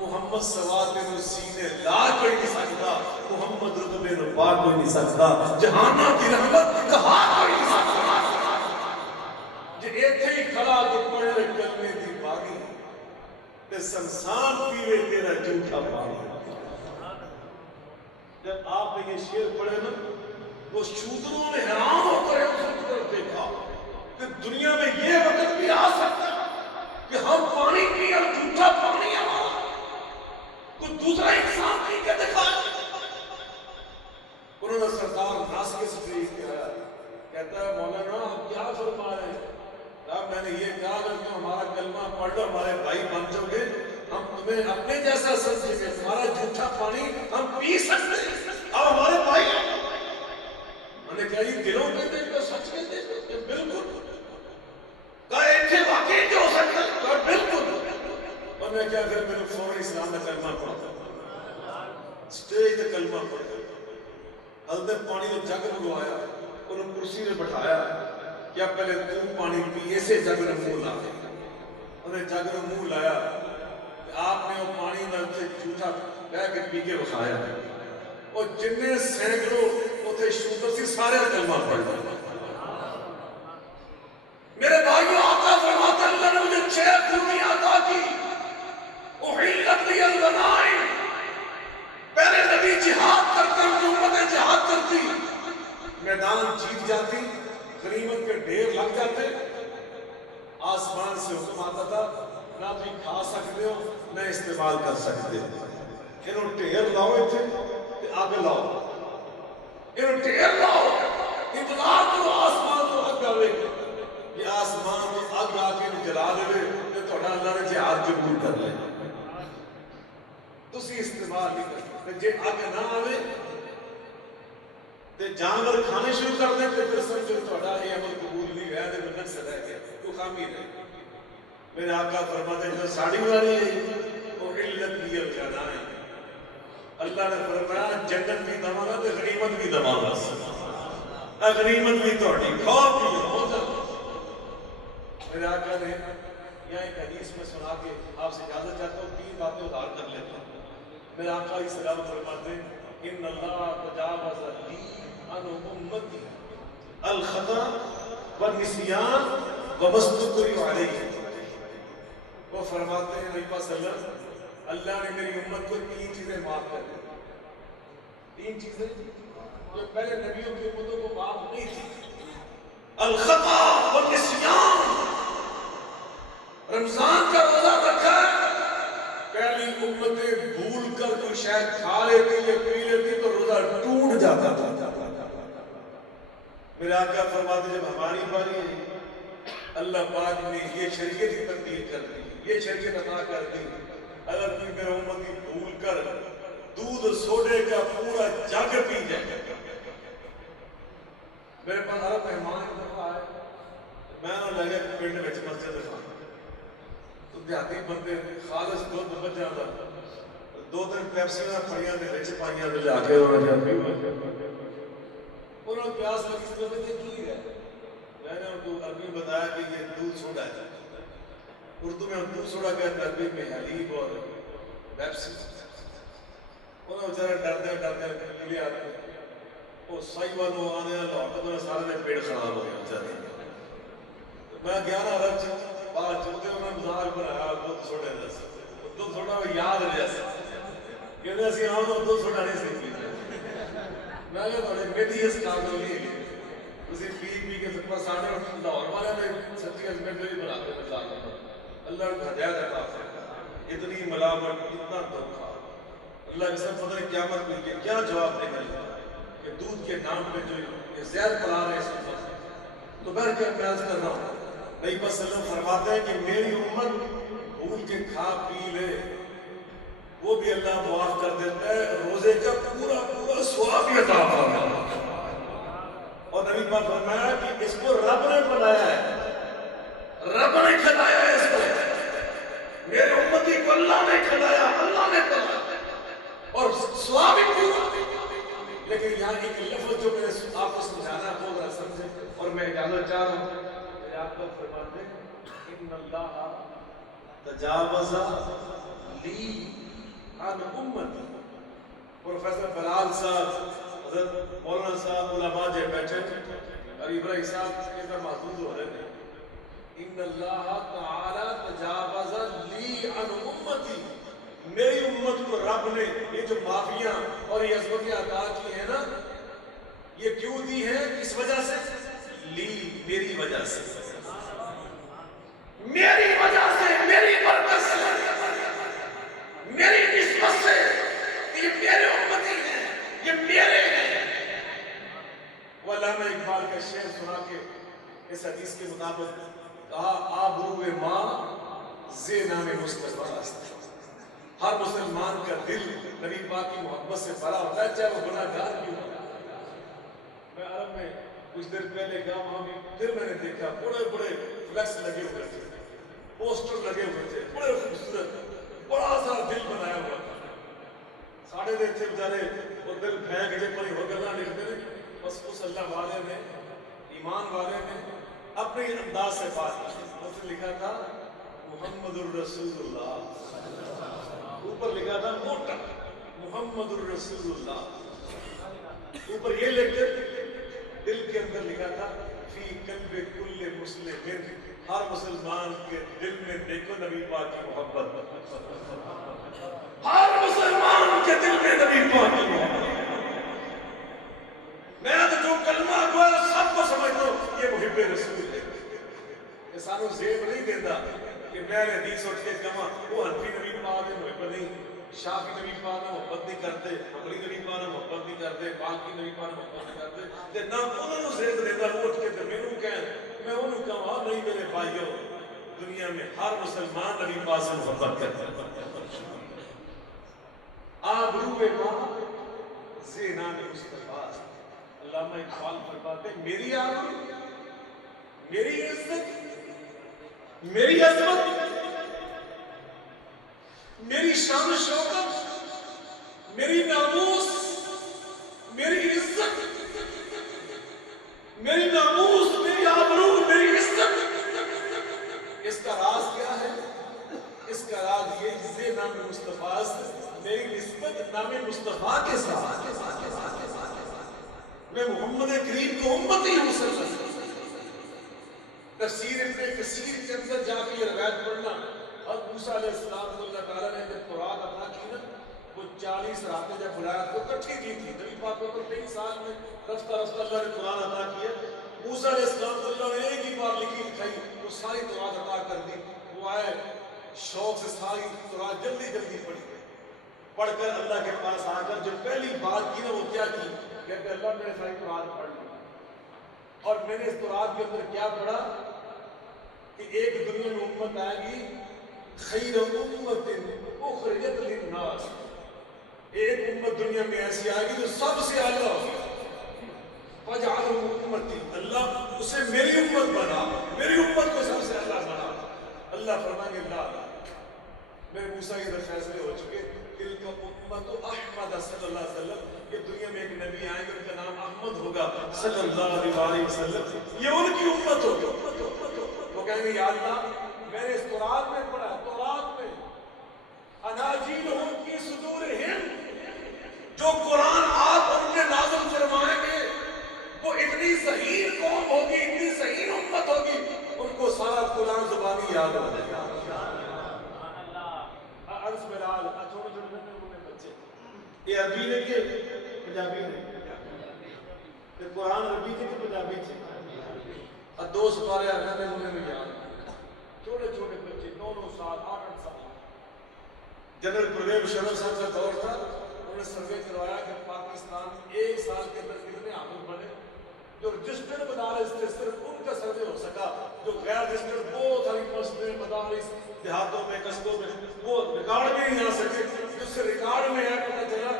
محمد سواد میں سینے لا کوئی نہیں سکتا محمد رتبے نو پا کوئی نہیں سکتا جہانہ کی رحمت کہا کوئی نہیں سکتا جے ایتھے ہی کھڑا تو پڑھے کلمے دی باغی تے سنسان پیوے تیرا جھوٹا پانی جب آپ نے یہ شعر پڑھے نا وہ شودروں نے حیران ہو کر اس طرف دیکھا کہ دنیا میں یہ وقت بھی آ سکتا کہ ہم پانی پی اور جھوٹا پانی ہمارا کوئی دوسرا انسان پی کے دکھائے انہوں نے سردار ناس کے سفریح کیا کہتا ہے مولانا ہم کیا فرما رہے ہیں میں نے یہ کہا کہ ہمارا کلمہ پڑھ لو ہمارے بھائی بن جاؤ گے ہم تمہیں اپنے جیسا سمجھیں گے تمہارا جھوٹا پانی ہم پی سکتے ہیں اب ہمارے بھائی میں نے کہا یہ دلوں پہ دیکھ کر سچ میں دیکھ کہ بالکل کہا ایتھے واقعی جو ہو سکتا ہے کہا بالکل اور میں کیا پھر میرے فوری اسلام میں کلمہ پڑھا سٹیج تے کلمہ پڑھا ہلدے پانی میں جگ لگوایا انہوں کرسی میں بٹھایا کیا پہلے تو پانی پی ایسے جگ نے منہ لا انہیں جگ نے منہ لایا آپ نے وہ پانی میں سے جھوٹا بہ کے پی کے بخایا اور جننے سینکڑوں اتنے شودر سی سارے کلمہ پڑھ دیا میرے بھائیوں آقا فرماتا اللہ نے مجھے 6 خوبیاں عطا کی احلت لی الغنائم پہلے نبی جہاد کرتے ہیں امتیں جہاد کرتی میدان جیت جاتی غنیمت کے ڈھیر لگ جاتے، آسمان سے حکم آتا تھا نہ تم کھا سکتے ہو نہ استعمال کر سکتے ہو، انہوں ڈھیر لاؤ اتنے تے اگ لاؤ، انہوں ڈھیر لاؤ، انتظار کرو آسمان تو اگ آوے، یہ آسمان تو اگ آ کے جلا دے تے تھوڑا اللہ نے جہاد قبول کر لے، تسی استعمال نہیں کر سکتے، جے اگ نہ آوے تے جانور کھانے شروع کر دیں تے پھر سمجھو تھوڑا یہ عمل قبول نہیں ہوا تے نقص رہ گیا، تو خامی رہ میرے آقا فرماتے ہیں جو ساڑی والی ہے وہ علت بھی الجانا ہے، اللہ نے فرمایا جنت بھی دماغا تے غنیمت بھی دماغا، غنیمت بھی توڑی کھاؤ پیو ہو جاتا۔ میرے آقا نے یہاں ایک حدیث میں سنا کے آپ سے اجازت چاہتا ہوں، 3 باتیں ادھار کر لیتا ہوں۔ میرے آقا علیہ السلام فرماتے ہیں ان اللہ تجاوز لی عن امتی الخطا والنسیان وما استکرہ علیہ، وہ فرماتے ہیں نبی پاک صلی اللہ علیہ وسلم اللہ نے میری امت کو 3 چیزیں معاف کر دی، 3 چیزیں جو پہلے نبیوں کی امتوں کو معاف نہیں تھی، الخطا والنسیان، رمضان کا روزہ رکھا ہے پہلی امتیں بھول کر کوئی شاید کھا لیتی یا پی لیتی تو روزہ ٹوٹ جاتا تھا، میرے آقا فرماتے جب ہماری باری ہے اللہ پاک نے یہ شریعت کی تبدیل کر دی، یہ شریعت عطا کر دی، اگر کوئی میرے امتی بھول کر دودھ سوڈے کا پورا جگ پی جائے، میرے پاس عرب مہمان ایک دفعہ آئے، میں نہ لگے پنڈ میں مسجد خان تو دیہاتی بندے خالص دودھ بچ جاتا، 2-3 پیپسیاں پڑیاں نے وچ پائیاں تے جا کے انہوں نے پیاس لگی اس طرح سے کی ہے، میں نے ان کو عربی بتایا کہ یہ دودھ سوڈا ہے، اردو میں دودھ سوڈا کہتے ہیں، عربی میں حلیب اور پیپسی، انہوں نے بیچارے ڈرتے لے آتے، وہ سائی والوں آنے لاہور تو میرے سارے نے پیٹ خراب ہو گیا بیچارے، میں گیا نا عرب باہر چلتے انہوں نے مزاج بنایا دودھ سوڈے جیسا، دودھ سوڈا وہ یاد جیسا، کہتے اسی آؤں تو دودھ سوڈا نہیں سیکھ لیتے، میں کہا تھوڑے میٹھی اس کام کو نہیں ہے، اسی پی کے سکتا ساڑھے لاہور والے میں سچی ہسبینڈ بھی بناتے ہیں اللہ نے ہدایت عطا فرمائی، اتنی ملامت اتنا دھوکہ، اللہ کے سب پتہ ہے قیامت میں کہ کیا جواب دے گا کہ دودھ کے نام پہ جو یہ زہر پلا رہے ہیں اس وقت، تو میں کیا پیاز کر رہا ہوں، نبی صلی اللہ علیہ وسلم فرماتے ہیں کہ میری امت بھول کے کھا پی لے وہ بھی اللہ معاف کر دیتا ہے، روزے کا پورا ثواب بھی عطا فرماتا ہے، اور نبی پاک فرمایا کہ اس کو رب نے بنایا ہے، رب نے کھلایا ہے اس کو، میرے امتی کو اللہ نے کھلایا، اللہ نے بنایا اور ثواب بھی پورا، لیکن یہاں ایک لفظ جو میں نے آپ کو سمجھانا بول رہا سمجھے اور میں اجازت چاہ رہا ہوں، میرے آپ کو فرماتے ہیں ان اللہ تجاوز لی عن امتی، پروفیسر بلال صاحب، حضرت مولانا صاحب، علماء جو بیٹھے اور ابراہیم صاحب کے ساتھ محفوظ ہو رہے تھے، ان اللہ تعالی تجاوز لی عن امتی، میری امت کو رب نے یہ جو معافیاں اور یہ عظمتیں عطا کی ہیں نا، یہ کیوں دی ہیں؟ کس وجہ سے؟ لی، میری وجہ سے، میری وجہ سے، میری برکت سے، میری نسبت سے، یہ میرے امتی ہیں، یہ میرے ہیں۔ وہ علامہ اقبال کا شعر سنا کے اس حدیث کے مطابق کہا آبرو ماں زے نام مصطفیٰ است، ہر مسلمان کا دل نبی پاک کی محبت سے بھرا ہوتا ہے چاہے وہ گناہ گار کیوں ہو۔ میں عرب میں کچھ دیر پہلے گیا، وہاں بھی پھر میں نے دیکھا بڑے بڑے فلیکس لگے ہوئے تھے، پوسٹر لگے ہوئے تھے، بڑے خوبصورت، بڑا سا دل بنایا ہوا تھا، ساڑھے دے تھے بیچارے وہ دل پھینک جے پڑی ہو گلا لکھتے ہیں، بس اس اللہ والے نے، ایمان والے نے اپنے انداز سے بات کی، اس نے لکھا تھا محمد الرسول اللہ، اوپر لکھا تھا موٹا محمد الرسول اللہ، اوپر یہ لکھ کر دل کے اندر لکھا تھا فی قلب کل مسلم، ہر مسلمان کے دل میں دیکھو نبی پاک کی محبت، ہر مسلمان کے دل میں نبی پاک کی محبت، میں تو جو کلمہ گویا سب کو سمجھتا ہوں یہ عملی نبی پاک نال محبت نہیں کرتے، باقی نبی پاک نال محبت نہیں کرتے تے نہ انہاں نوں زیت دیندا اٹھ کے تے مینوں کہن میں انہوں کہاں نہیں میرے بھائیو دنیا میں ہر مسلمان نبی پاک سے محبت کرتا ہے۔ آبروئے ماں زینان مصطفیٰ، علامہ اقبال فرماتے میری آبرو، میری عزت، میری عظمت، میری شان و شوکت، میری ناموس، میری عزت، میری ناموس، میری آبرو، میری عزت، اس کا راز کیا ہے؟ اس کا راز یہ جسے نام مصطفیٰ سے میری نسبت نام مصطفیٰ کے ساتھ، میں محمد کریم کو امتی ہوں صلی اللہ علیہ وسلم۔ تفسیر ابن کثیر کے اندر جا کے یہ روایت پڑھنا، حضرت موسیٰ علیہ السلام کو اللہ تعالیٰ نے جب تورات عطا کی نا، وہ 40 راتیں جب بلایا تو کٹھی کی تھی، نبی پاک کو 23 سال میں رفتہ رفتہ اللہ نے قرآن عطا کیا۔ موسیٰ علیہ السلام کو اللہ نے ایک ہی بار لکھی لکھائی، وہ ساری تورات عطا کر دی، وہ آئے شوق سے ساری تورات جلدی جلدی پڑھی، پڑھ کر اللہ کے پاس آ کر جو پہلی بات کی نا وہ کیا کی؟ کہتے اللہ میں نے ساری تورات پڑھ لی، اور میں نے اس تورات کے اندر کیا پڑھا کہ ایک دنیا میں امت آئے گی خیر امت اخرجت للناس، ایک امت دنیا میں ایسی آئے گی جو سب سے اعلیٰ ہوگی، فجعلوا امتی، اللہ اسے میری امت بنا، میری امت کو سب سے اعلیٰ بنا۔ اللہ فرمائیں گے لا میرے موسیٰ کے در فیصلے ہو چکے، تلک امت احمد صلی اللہ علیہ وسلم، یہ دنیا میں ایک نبی آئیں گے ان کا نام احمد ہوگا صلی اللہ علیہ وسلم، یہ ان کی امت ہوگی۔ وہ کہیں گے یا اللہ میں نے اس تورات میں پڑھا، تورات میں اناجیلہم کی صدورہم، جو قرآن آپ ان میں نازل فرمائیں گے وہ اتنی ذہین قوم ہوگی، اتنی ذہین امت ہوگی، ان کو سارا قرآن زبانی یاد ہو جائے گا۔ عرض بلال چھوٹے چھوٹے بچے یہ عربی نے کہ پنجابی نے قرآن عربی تھے کہ پنجابی تھے، اور 2 سپارے آگا میں انہیں بھی یاد، چھوٹے چھوٹے بچے 9 سال 8 سال۔ جنرل پرویز مشرف صاحب کا دور تھا، انہوں نے سروے کروایا کہ پاکستان میں 1 سال کے اندر کتنے حافظ بنے، جو رجسٹرڈ مدارس تھے صرف ان کا سروے ہو سکا، جو غیر رجسٹرڈ بہت ساری مسجدیں مدارس دیہاتوں میں قصبوں میں وہ ریکارڈ میں نہیں آ سکے، جس سے ریکارڈ میں ہے پتہ چلا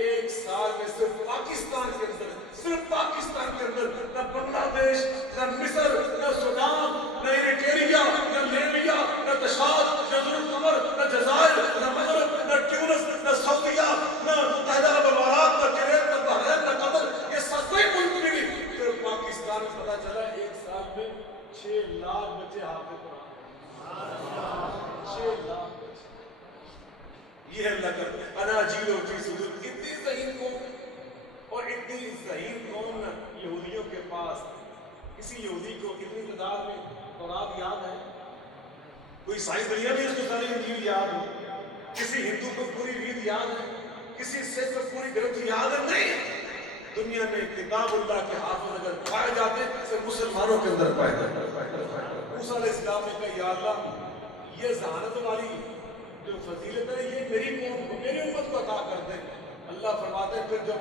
1 سال میں صرف پاکستان کے اندر، صرف پاکستان کے اندر، نہ بنگلہ دیش، نہ مصر، نہ سودان، نہ ایریٹریا، نہ لیبیا، نہ تشاد، نہ ذوالقمر، نہ جزائر، نہ مغرب، نہ ٹیونس، نہ سعودیہ، نہ متحدہ عرب امارات، نہ کویت، نہ بحرین، نہ قطر، یہ سب کوئی ملک بھی نہیں، صرف پاکستان میں پتہ چلا 1 سال میں 6 لاکھ بچے حافظ قرآن، 6 لاکھ بچے۔ یہ ہے اللہ کا اناجیل فی صدور، اتنی ذہین قوم، اور اتنی ذہین قوم نہ یہودیوں کے پاس، کسی یہودی کو اتنی تعداد میں تورات یاد ہے؟ کوئی عیسائی دنیا میں اس کو ساری انجیل یاد ہو؟ کسی ہندو کو پوری وید یاد ہے؟ کسی سکھ کو پوری گرنتھ یاد ہے؟ نہیں۔ دنیا میں کتاب اللہ کے حافظ اگر پائے جاتے صرف مسلمانوں کے اندر پائے جاتے۔ موسیٰ علیہ السلام نے کہا یا اللہ یہ ذہانت والی جو فضیلت ہے یہ میری قوم کو، میری امت کو عطا کر دے۔ اللہ فرماتے ہیں پھر جو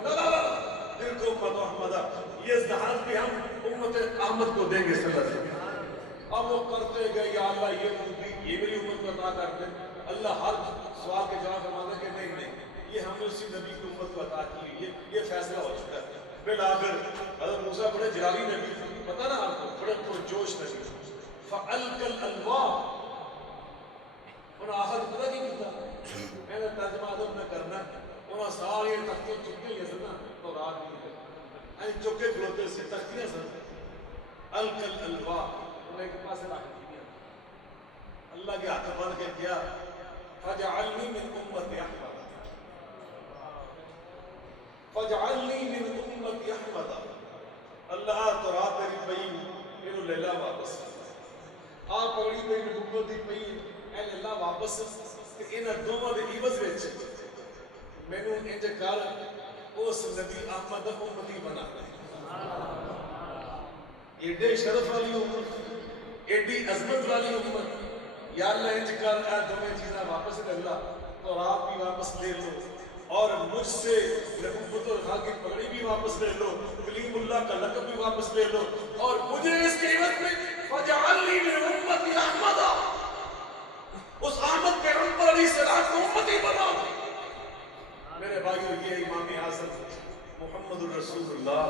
دل کو امت احمدہ، یہ ذہانت بھی ہم امت احمد کو دیں گے صلی اللہ علیہ وسلم۔ اب وہ کرتے گئے یا اللہ یہ میری امت کو عطا کر دے۔ اللہ ہر سوال کے جواب فرماتے ہیں کہ نہیں نہیں، یہ ہم نے اسی نبی کی امت کو عطا کی، یہ فیصلہ ہو چکا ہے۔ بالآخر حضرت موسیٰ بڑے جلالی نبی تھے، پتہ نا آپ کو، بڑے پرجوش نبی، فَأَلْقَ الْأَلْوَاحَ، انہوں آخر پتہ نہیں کیتا، میں نے ترجمہ ادب نہ کرنا، انہوں سارے تختیاں چکے لیے سنا تو رات نہیں ہے، این چکے کھلوتے سے تختیاں سنا، أَلْقَ الْأَلْوَاحَ، انہوں ایک پاسے رکھ دیا، اللہ کے ہاتھ بند کے کیا فَجْعَلْنِي مِنْ أُمَّتِ أَحْمَدَ، فَجْعَلْنِي مِنْ أُمَّتِ أَحْمَدَ، اللہ تو رات تیری پئی انہوں لیلہ واپس آپ پگڑی پئی نبوت دی پئی اے اللہ واپس کہ انہاں دوواں دے عوض وچ مینوں انج کر اس نبی احمد امتی بنا دے۔ ایڈے شرف والی امت، ایڈی عظمت والی امت، یا اللہ انج کر اے دوویں چیزاں واپس لے اللہ، تو رات بھی واپس لے لو، اور مجھ سے رحمت الخال کی پگڑی بھی واپس لے لو، کلیم اللہ کا لقب بھی واپس لے لو، اور مجھے اس کے عوض میں فجعلنی من امتی احمد، اس احمد پیغمبر علیہ السلام کو امتی بنا۔ میرے بھائیو، یہ امام اعظم محمد الرسول اللہ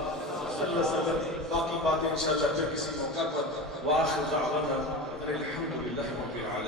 صلی اللہ علیہ وسلم۔ باقی باتیں انشاءاللہ پھر کسی موقع پر۔ وآخر دعوانا الحمدللہ رب العالمین۔